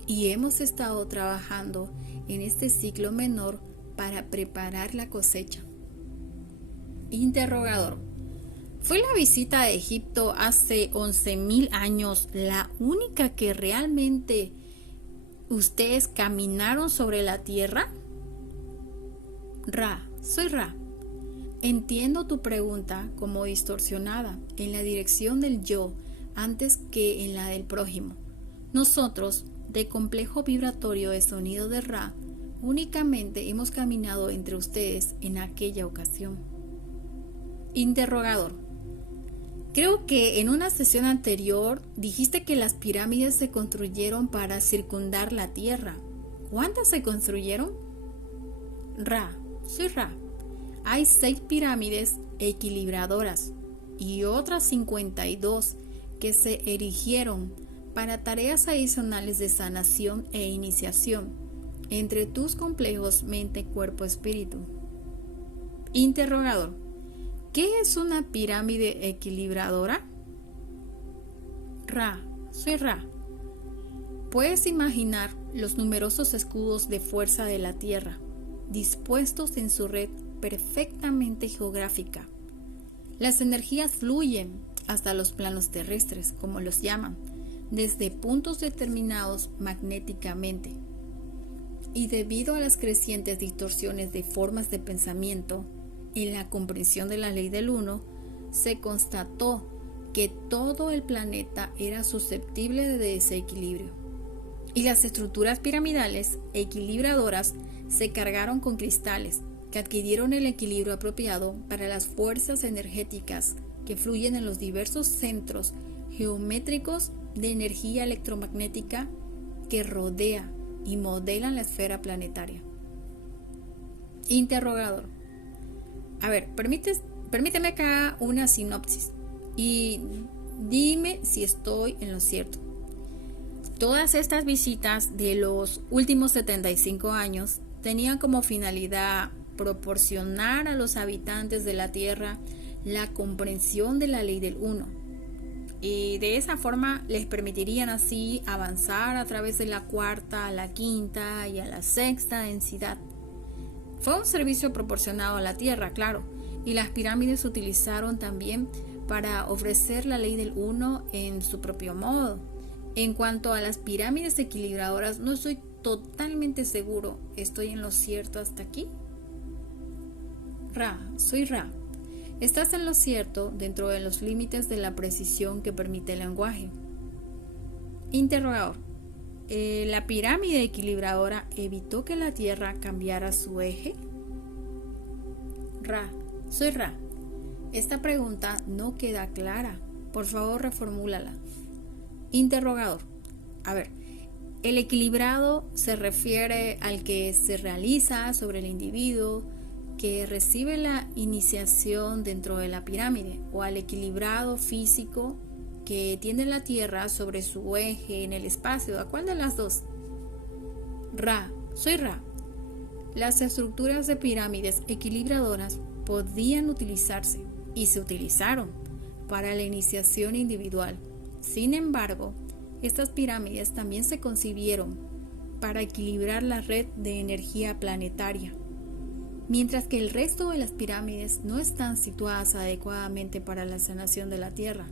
y hemos estado trabajando en este ciclo menor para preparar la cosecha. Interrogador. ¿Fue la visita a Egipto hace 11,000 años la única que realmente ustedes caminaron sobre la tierra? Ra, soy Ra. Entiendo tu pregunta como distorsionada en la dirección del yo antes que en la del prójimo. Nosotros, de complejo vibratorio de sonido de Ra, únicamente hemos caminado entre ustedes en aquella ocasión. Interrogador. Creo que en una sesión anterior dijiste que las pirámides se construyeron para circundar la Tierra. ¿Cuántas se construyeron? Ra, soy Ra. Hay 6 pirámides equilibradoras y otras 52 que se erigieron para tareas adicionales de sanación e iniciación entre tus complejos mente, cuerpo, espíritu. Interrogador. ¿Qué es una pirámide equilibradora? Ra, soy Ra. Puedes imaginar los numerosos escudos de fuerza de la Tierra, dispuestos en su red perfectamente geográfica. Las energías fluyen hasta los planos terrestres, como los llaman, desde puntos determinados magnéticamente. Y debido a las crecientes distorsiones de formas de pensamiento, en la comprensión de la ley del uno, se constató que todo el planeta era susceptible de desequilibrio. Y las estructuras piramidales equilibradoras se cargaron con cristales que adquirieron el equilibrio apropiado para las fuerzas energéticas que fluyen en los diversos centros geométricos de energía electromagnética que rodea y modelan la esfera planetaria. Interrogador. A ver, permíteme acá una sinopsis y dime si estoy en lo cierto. Todas estas visitas de los últimos 75 años tenían como finalidad proporcionar a los habitantes de la Tierra la comprensión de la ley del uno, y de esa forma les permitirían así avanzar a través de la cuarta, a la quinta y a la sexta densidad. Fue un servicio proporcionado a la Tierra, claro, y las pirámides se utilizaron también para ofrecer la ley del uno en su propio modo. En cuanto a las pirámides equilibradoras, no estoy totalmente seguro. ¿Estoy en lo cierto hasta aquí? Ra, soy Ra. Estás en lo cierto dentro de los límites de la precisión que permite el lenguaje. Interrogador. ¿La pirámide equilibradora evitó que la Tierra cambiara su eje? Ra, soy Ra. Esta pregunta no queda clara. Por favor, reformúlala. Interrogador. A ver, el equilibrado se refiere al que se realiza sobre el individuo que recibe la iniciación dentro de la pirámide, o al equilibrado físico que tiene la Tierra sobre su eje en el espacio. ¿A cuál de las dos? Ra, soy Ra. Las estructuras de pirámides equilibradoras podían utilizarse y se utilizaron para la iniciación individual. Sin embargo, estas pirámides también se concibieron para equilibrar la red de energía planetaria, mientras que el resto de las pirámides no están situadas adecuadamente para la sanación de la Tierra,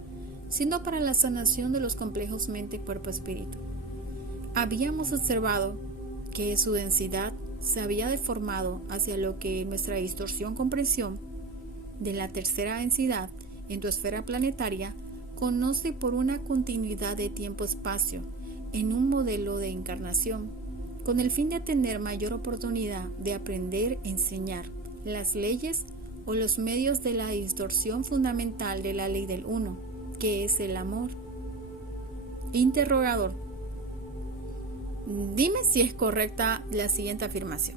sino para la sanación de los complejos mente, cuerpo, espíritu. Habíamos observado que su densidad se había deformado hacia lo que nuestra distorsión comprensión de la tercera densidad en tu esfera planetaria conoce por una continuidad de tiempo-espacio en un modelo de encarnación, con el fin de tener mayor oportunidad de aprender a enseñar las leyes o los medios de la distorsión fundamental de la ley del uno, que es el amor. Interrogador. Dime si es correcta la siguiente afirmación.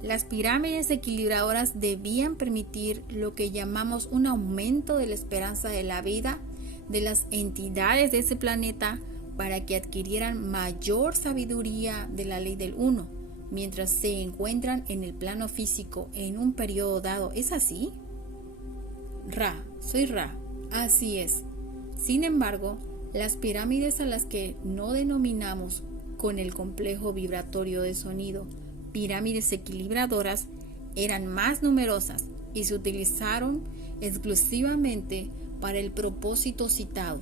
Las pirámides equilibradoras debían permitir lo que llamamos un aumento de la esperanza de la vida de las entidades de ese planeta para que adquirieran mayor sabiduría de la ley del uno, mientras se encuentran en el plano físico en un periodo dado. ¿Es así? Ra, soy Ra. Así es. Sin embargo, las pirámides a las que no denominamos con el complejo vibratorio de sonido pirámides equilibradoras eran más numerosas y se utilizaron exclusivamente para el propósito citado,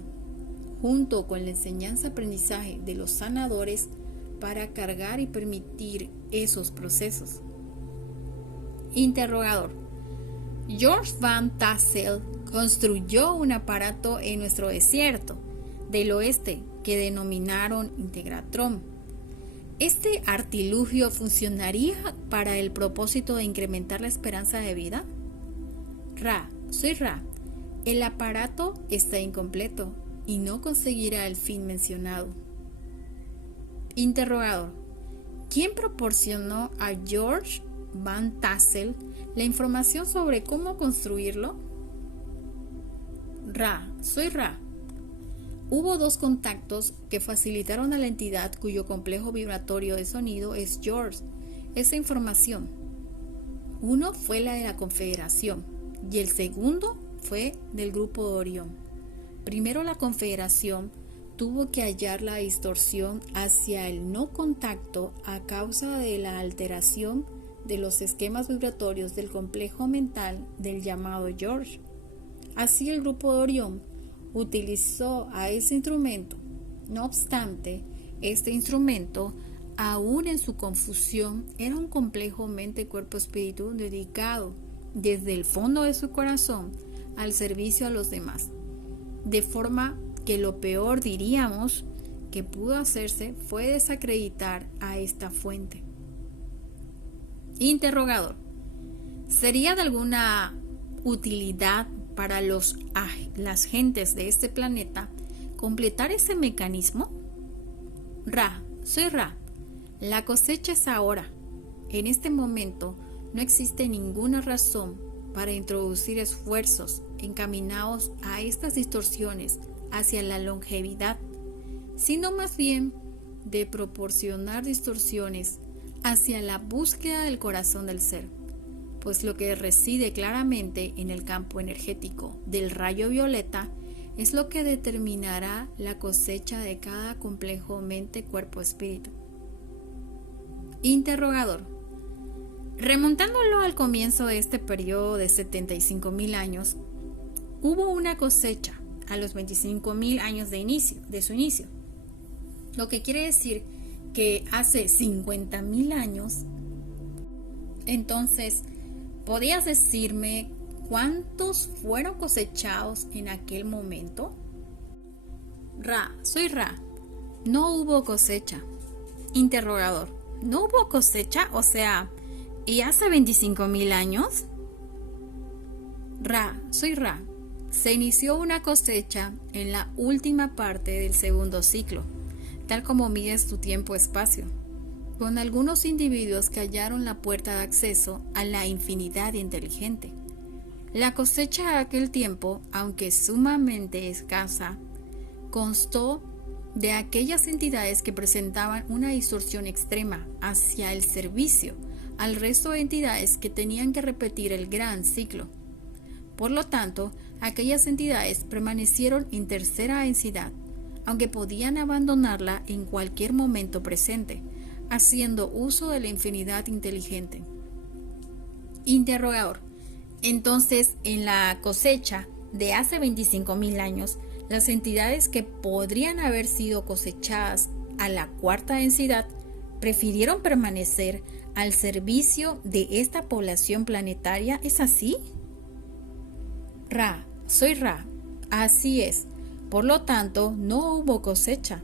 junto con la enseñanza-aprendizaje de los sanadores para cargar y permitir esos procesos. Interrogador. George Van Tassel construyó un aparato en nuestro desierto del oeste que denominaron Integratron. ¿Este artilugio funcionaría para el propósito de incrementar la esperanza de vida? Ra, soy Ra. El aparato está incompleto y no conseguirá el fin mencionado. Interrogador. ¿Quién proporcionó a George Van Tassel la información sobre cómo construirlo? Ra. Soy Ra. Hubo dos contactos que facilitaron a la entidad cuyo complejo vibratorio de sonido es George esa información. Uno fue la de la Confederación y el segundo fue del grupo de Orión. Primero la Confederación tuvo que hallar la distorsión hacia el no contacto a causa de la alteración de los esquemas vibratorios del complejo mental del llamado George. Así el grupo de Orión utilizó a ese instrumento. No obstante, este instrumento, aún en su confusión, era un complejo mente-cuerpo-espíritu dedicado desde el fondo de su corazón al servicio a los demás. De forma que lo peor, diríamos, que pudo hacerse fue desacreditar a esta fuente. Interrogador. ¿Sería de alguna utilidad para las gentes de este planeta completar ese mecanismo? Ra. Soy Ra. La cosecha es ahora. En este momento no existe ninguna razón para introducir esfuerzos encaminados a estas distorsiones hacia la longevidad, sino más bien de proporcionar distorsiones hacia la búsqueda del corazón del ser, pues lo que reside claramente en el campo energético del rayo violeta es lo que determinará la cosecha de cada complejo mente-cuerpo-espíritu. Interrogador. Remontándolo al comienzo de este periodo de 75.000 años, hubo una cosecha a los 25.000 años de su inicio, lo que quiere decir que hace 50.000 años. Entonces, ¿podrías decirme cuántos fueron cosechados en aquel momento? Ra. Soy Ra. No hubo cosecha. Interrogador. ¿No hubo cosecha? O sea, ¿y hace 25.000 años? Ra. Soy Ra. Se inició una cosecha en la última parte del segundo ciclo, tal como mides tu tiempo-espacio, con algunos individuos que hallaron la puerta de acceso a la infinidad inteligente. La cosecha de aquel tiempo, aunque sumamente escasa, constó de aquellas entidades que presentaban una distorsión extrema hacia el servicio al resto de entidades que tenían que repetir el gran ciclo. Por lo tanto, aquellas entidades permanecieron en tercera densidad, aunque podían abandonarla en cualquier momento presente, haciendo uso de la infinidad inteligente. Interrogador. Entonces, en la cosecha de hace 25.000 años, las entidades que podrían haber sido cosechadas a la cuarta densidad prefirieron permanecer al servicio de esta población planetaria. ¿Es así? Ra. Soy Ra. Así es. Por lo tanto, no hubo cosecha,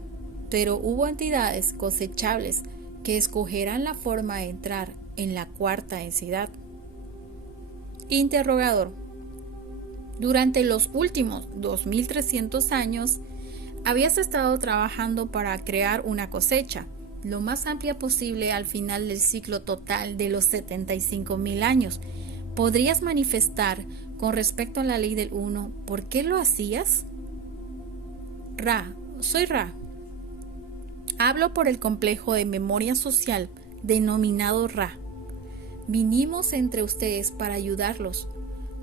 pero hubo entidades cosechables que escogerán la forma de entrar en la cuarta densidad. Interrogador. Durante los últimos 2.300 años, habías estado trabajando para crear una cosecha lo más amplia posible al final del ciclo total de los 75.000 años. ¿Podrías manifestar con respecto a la ley del uno por qué lo hacías? Ra. Soy Ra. Hablo por el complejo de memoria social denominado Ra. Vinimos entre ustedes para ayudarlos.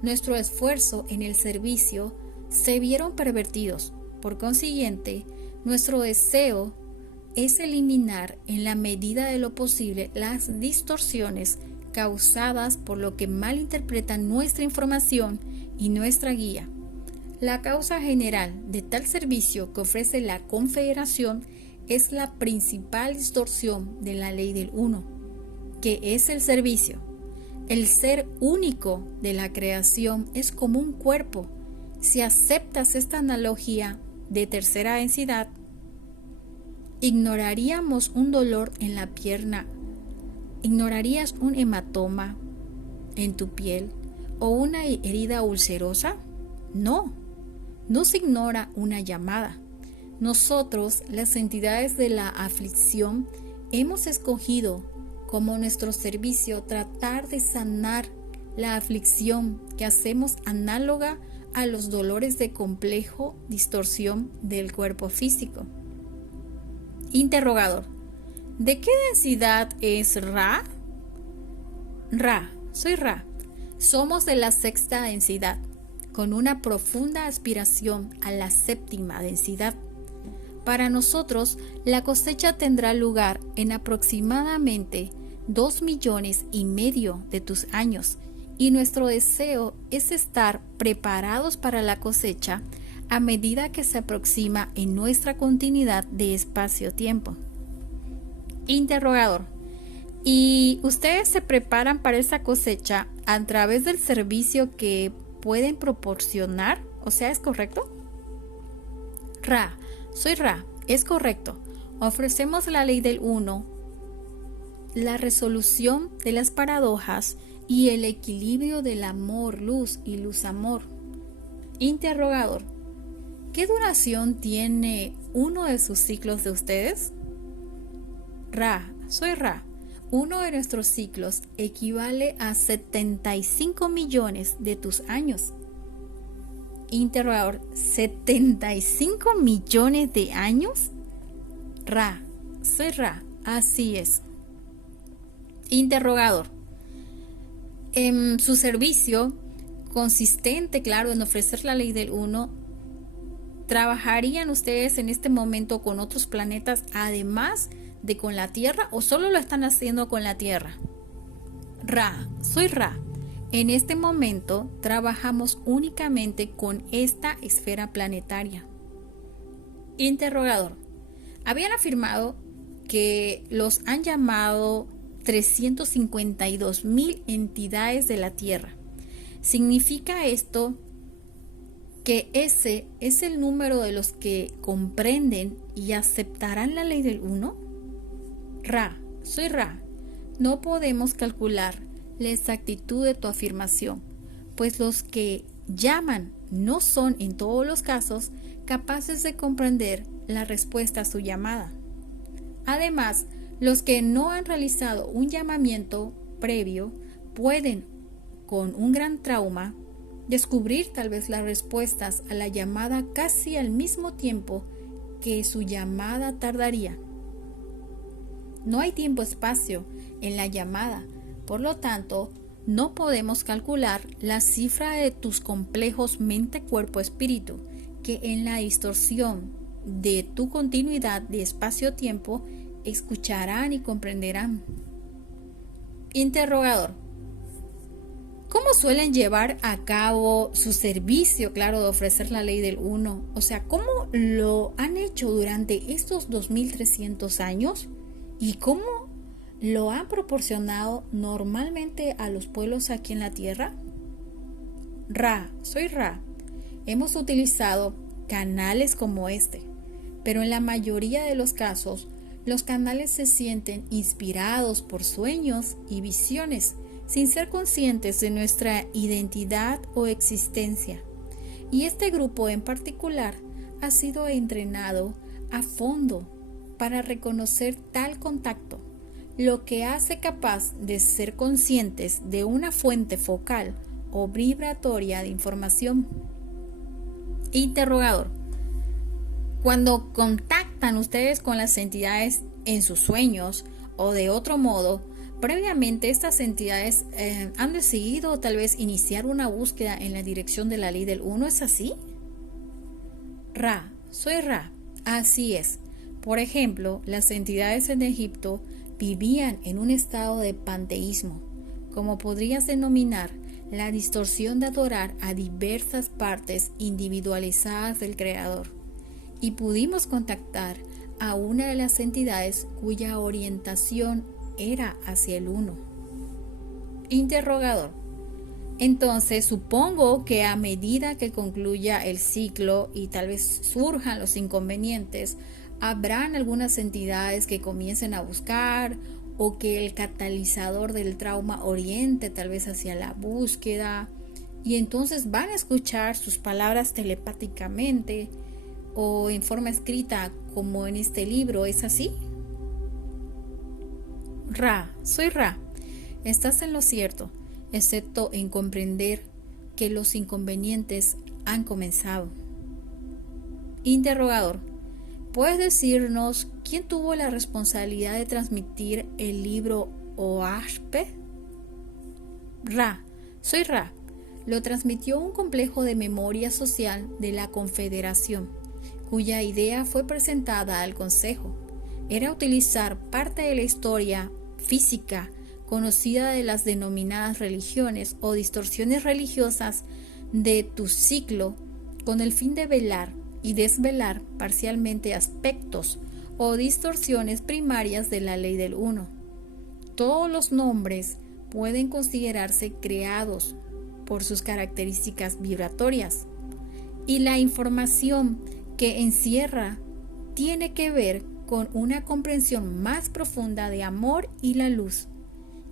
Nuestro esfuerzo en el servicio se vieron pervertidos. Por consiguiente, nuestro deseo es eliminar en la medida de lo posible las distorsiones causadas por lo que malinterpretan nuestra información y nuestra guía. La causa general de tal servicio que ofrece la Confederación es la principal distorsión de la ley del uno, que es el servicio. El ser único de la creación es como un cuerpo. Si aceptas esta analogía de tercera densidad, ignoraríamos un dolor en la pierna, ignorarías un hematoma en tu piel o una herida ulcerosa. No se ignora una llamada. Nosotros, las entidades de la aflicción, hemos escogido como nuestro servicio tratar de sanar la aflicción que hacemos análoga a los dolores de complejo distorsión del cuerpo físico. Interrogador: ¿de qué densidad es Ra? Ra, soy Ra. Somos de la sexta densidad, con una profunda aspiración a la séptima densidad. Para nosotros, la cosecha tendrá lugar en aproximadamente 2,5 millones de tus años, y nuestro deseo es estar preparados para la cosecha a medida que se aproxima en nuestra continuidad de espacio-tiempo. Interrogador: ¿y ustedes se preparan para esa cosecha a través del servicio que pueden proporcionar? O sea, ¿es correcto? Ra, soy Ra, es correcto. Ofrecemos la ley del uno, la resolución de las paradojas y el equilibrio del amor-luz y luz-amor. Interrogador: ¿qué duración tiene uno de sus ciclos de ustedes? Ra, soy Ra. Uno de nuestros ciclos equivale a 75 millones de tus años. Interrogador: ¿75 millones de años? Ra, soy Ra, así es. Interrogador: en su servicio, consistente, claro, en ofrecer la ley del uno, ¿trabajarían ustedes en este momento con otros planetas además de con la Tierra, o solo lo están haciendo con la Tierra? Ra, soy Ra. En este momento trabajamos únicamente con esta esfera planetaria. Interrogador: habían afirmado que los han llamado 352,000 entidades de la Tierra. ¿Significa esto que ese es el número de los que comprenden y aceptarán la ley del uno? Ra, soy Ra. No podemos calcular la exactitud de tu afirmación, pues los que llaman no son en todos los casos capaces de comprender la respuesta a su llamada. Además, los que no han realizado un llamamiento previo pueden, con un gran trauma, descubrir tal vez las respuestas a la llamada casi al mismo tiempo que su llamada tardaría. No hay tiempo-espacio en la llamada, por lo tanto, no podemos calcular la cifra de tus complejos mente-cuerpo-espíritu, que en la distorsión de tu continuidad de espacio-tiempo escucharán y comprenderán. Interrogador: ¿cómo suelen llevar a cabo su servicio, claro, de ofrecer la ley del uno? O sea, ¿cómo lo han hecho durante estos 2300 años? ¿Y cómo lo han proporcionado normalmente a los pueblos aquí en la Tierra? Ra, soy Ra. Hemos utilizado canales como este, pero en la mayoría de los casos, los canales se sienten inspirados por sueños y visiones, sin ser conscientes de nuestra identidad o existencia. Y este grupo en particular ha sido entrenado a fondo para reconocer tal contacto, lo que hace capaz de ser conscientes de una fuente focal o vibratoria de información. Interrogador: cuando contactan ustedes con las entidades en sus sueños o de otro modo, previamente estas entidades han decidido tal vez iniciar una búsqueda en la dirección de la ley del uno, ¿es así? Ra, soy Ra, así es. Por ejemplo, las entidades en Egipto vivían en un estado de panteísmo, como podrías denominar la distorsión de adorar a diversas partes individualizadas del Creador, y pudimos contactar a una de las entidades cuya orientación era hacia el uno. Interrogador: entonces supongo que a medida que concluya el ciclo y tal vez surjan los inconvenientes, habrán algunas entidades que comiencen a buscar, o que el catalizador del trauma oriente tal vez hacia la búsqueda, y entonces van a escuchar sus palabras telepáticamente o en forma escrita como en este libro. ¿Es así? Ra, soy Ra. Estás en lo cierto, excepto en comprender que los inconvenientes han comenzado. Interrogador. ¿Puedes decirnos quién tuvo la responsabilidad de transmitir el libro OASP? Ra, soy Ra. Lo transmitió un complejo de memoria social de la Confederación, cuya idea fue presentada al Consejo. Era utilizar parte de la historia física conocida de las denominadas religiones o distorsiones religiosas de tu ciclo con el fin de velar y desvelar parcialmente aspectos o distorsiones primarias de la ley del uno. Todos los nombres pueden considerarse creados por sus características vibratorias y la información que encierra tiene que ver con una comprensión más profunda de amor y la luz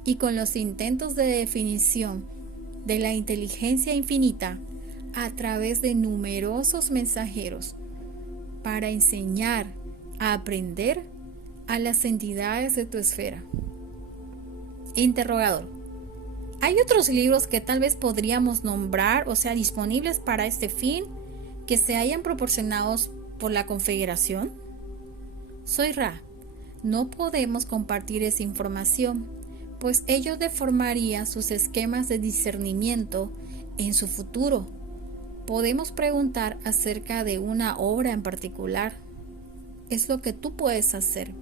y con los intentos de definición de la inteligencia infinita a través de numerosos mensajeros para enseñar a aprender a las entidades de tu esfera. Interrogador. ¿Hay otros libros que tal vez podríamos nombrar, o sea, disponibles para este fin, que se hayan proporcionados por la Confederación? Soy Ra. No podemos compartir esa información, pues ello deformaría sus esquemas de discernimiento en su futuro. Podemos preguntar acerca de una obra en particular. Es lo que tú puedes hacer.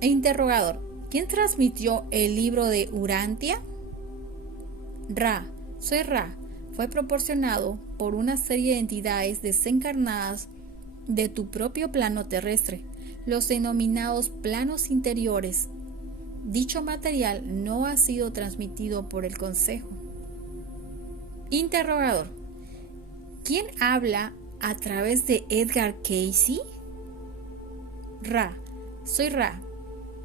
Interrogador. ¿Quién transmitió el libro de Urantia? Ra. Soy Ra. Fue proporcionado por una serie de entidades desencarnadas de tu propio plano terrestre, los denominados planos interiores. Dicho material no ha sido transmitido por el Consejo. Interrogador. ¿Quién habla a través de Edgar Cayce? Ra. Soy Ra.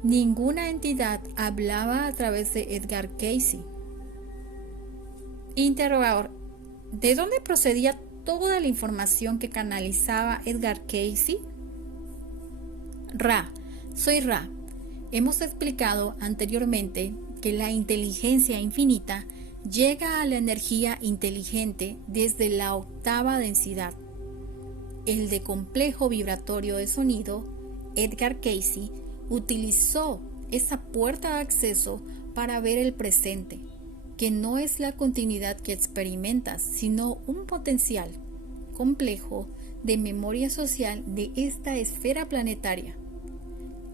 Ninguna entidad hablaba a través de Edgar Cayce. Interrogador. ¿De dónde procedía toda la información que canalizaba Edgar Cayce? Ra. Soy Ra. Hemos explicado anteriormente que la inteligencia infinita llega a la energía inteligente desde la octava densidad. El de complejo vibratorio de sonido, Edgar Cayce, utilizó esa puerta de acceso para ver el presente, que no es la continuidad que experimentas, sino un potencial complejo de memoria social de esta esfera planetaria.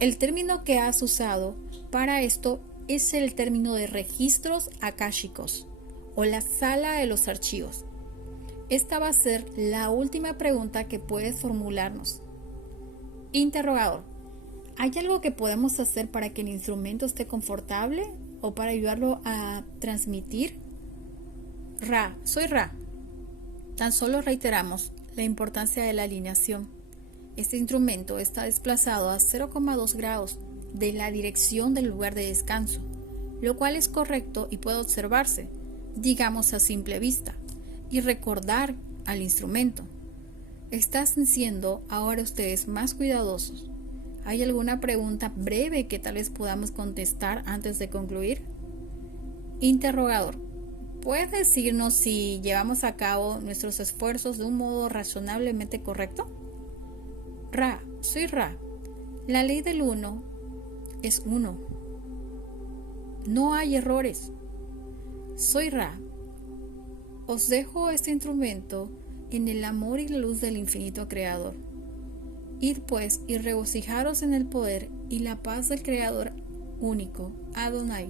El término que has usado para esto es el término de registros akáshicos o la sala de los archivos. Esta va a ser la última pregunta que puedes formularnos. Interrogador. ¿Hay algo que podemos hacer para que el instrumento esté confortable o para ayudarlo a transmitir? Ra. Soy Ra. Tan solo reiteramos la importancia de la alineación. Este instrumento está desplazado a 0,2 grados de la dirección del lugar de descanso, lo cual es correcto y puede observarse, digamos a simple vista, y recordar al instrumento. Están siendo ahora ustedes más cuidadosos. ¿Hay alguna pregunta breve que tal vez podamos contestar antes de concluir? Interrogador. ¿Puedes decirnos si llevamos a cabo nuestros esfuerzos de un modo razonablemente correcto? Ra. Soy Ra. La ley del uno es uno. No hay errores. Soy Ra. Os dejo este instrumento en el amor y la luz del infinito Creador. Id pues y regocijaros en el poder y la paz del Creador único, Adonai.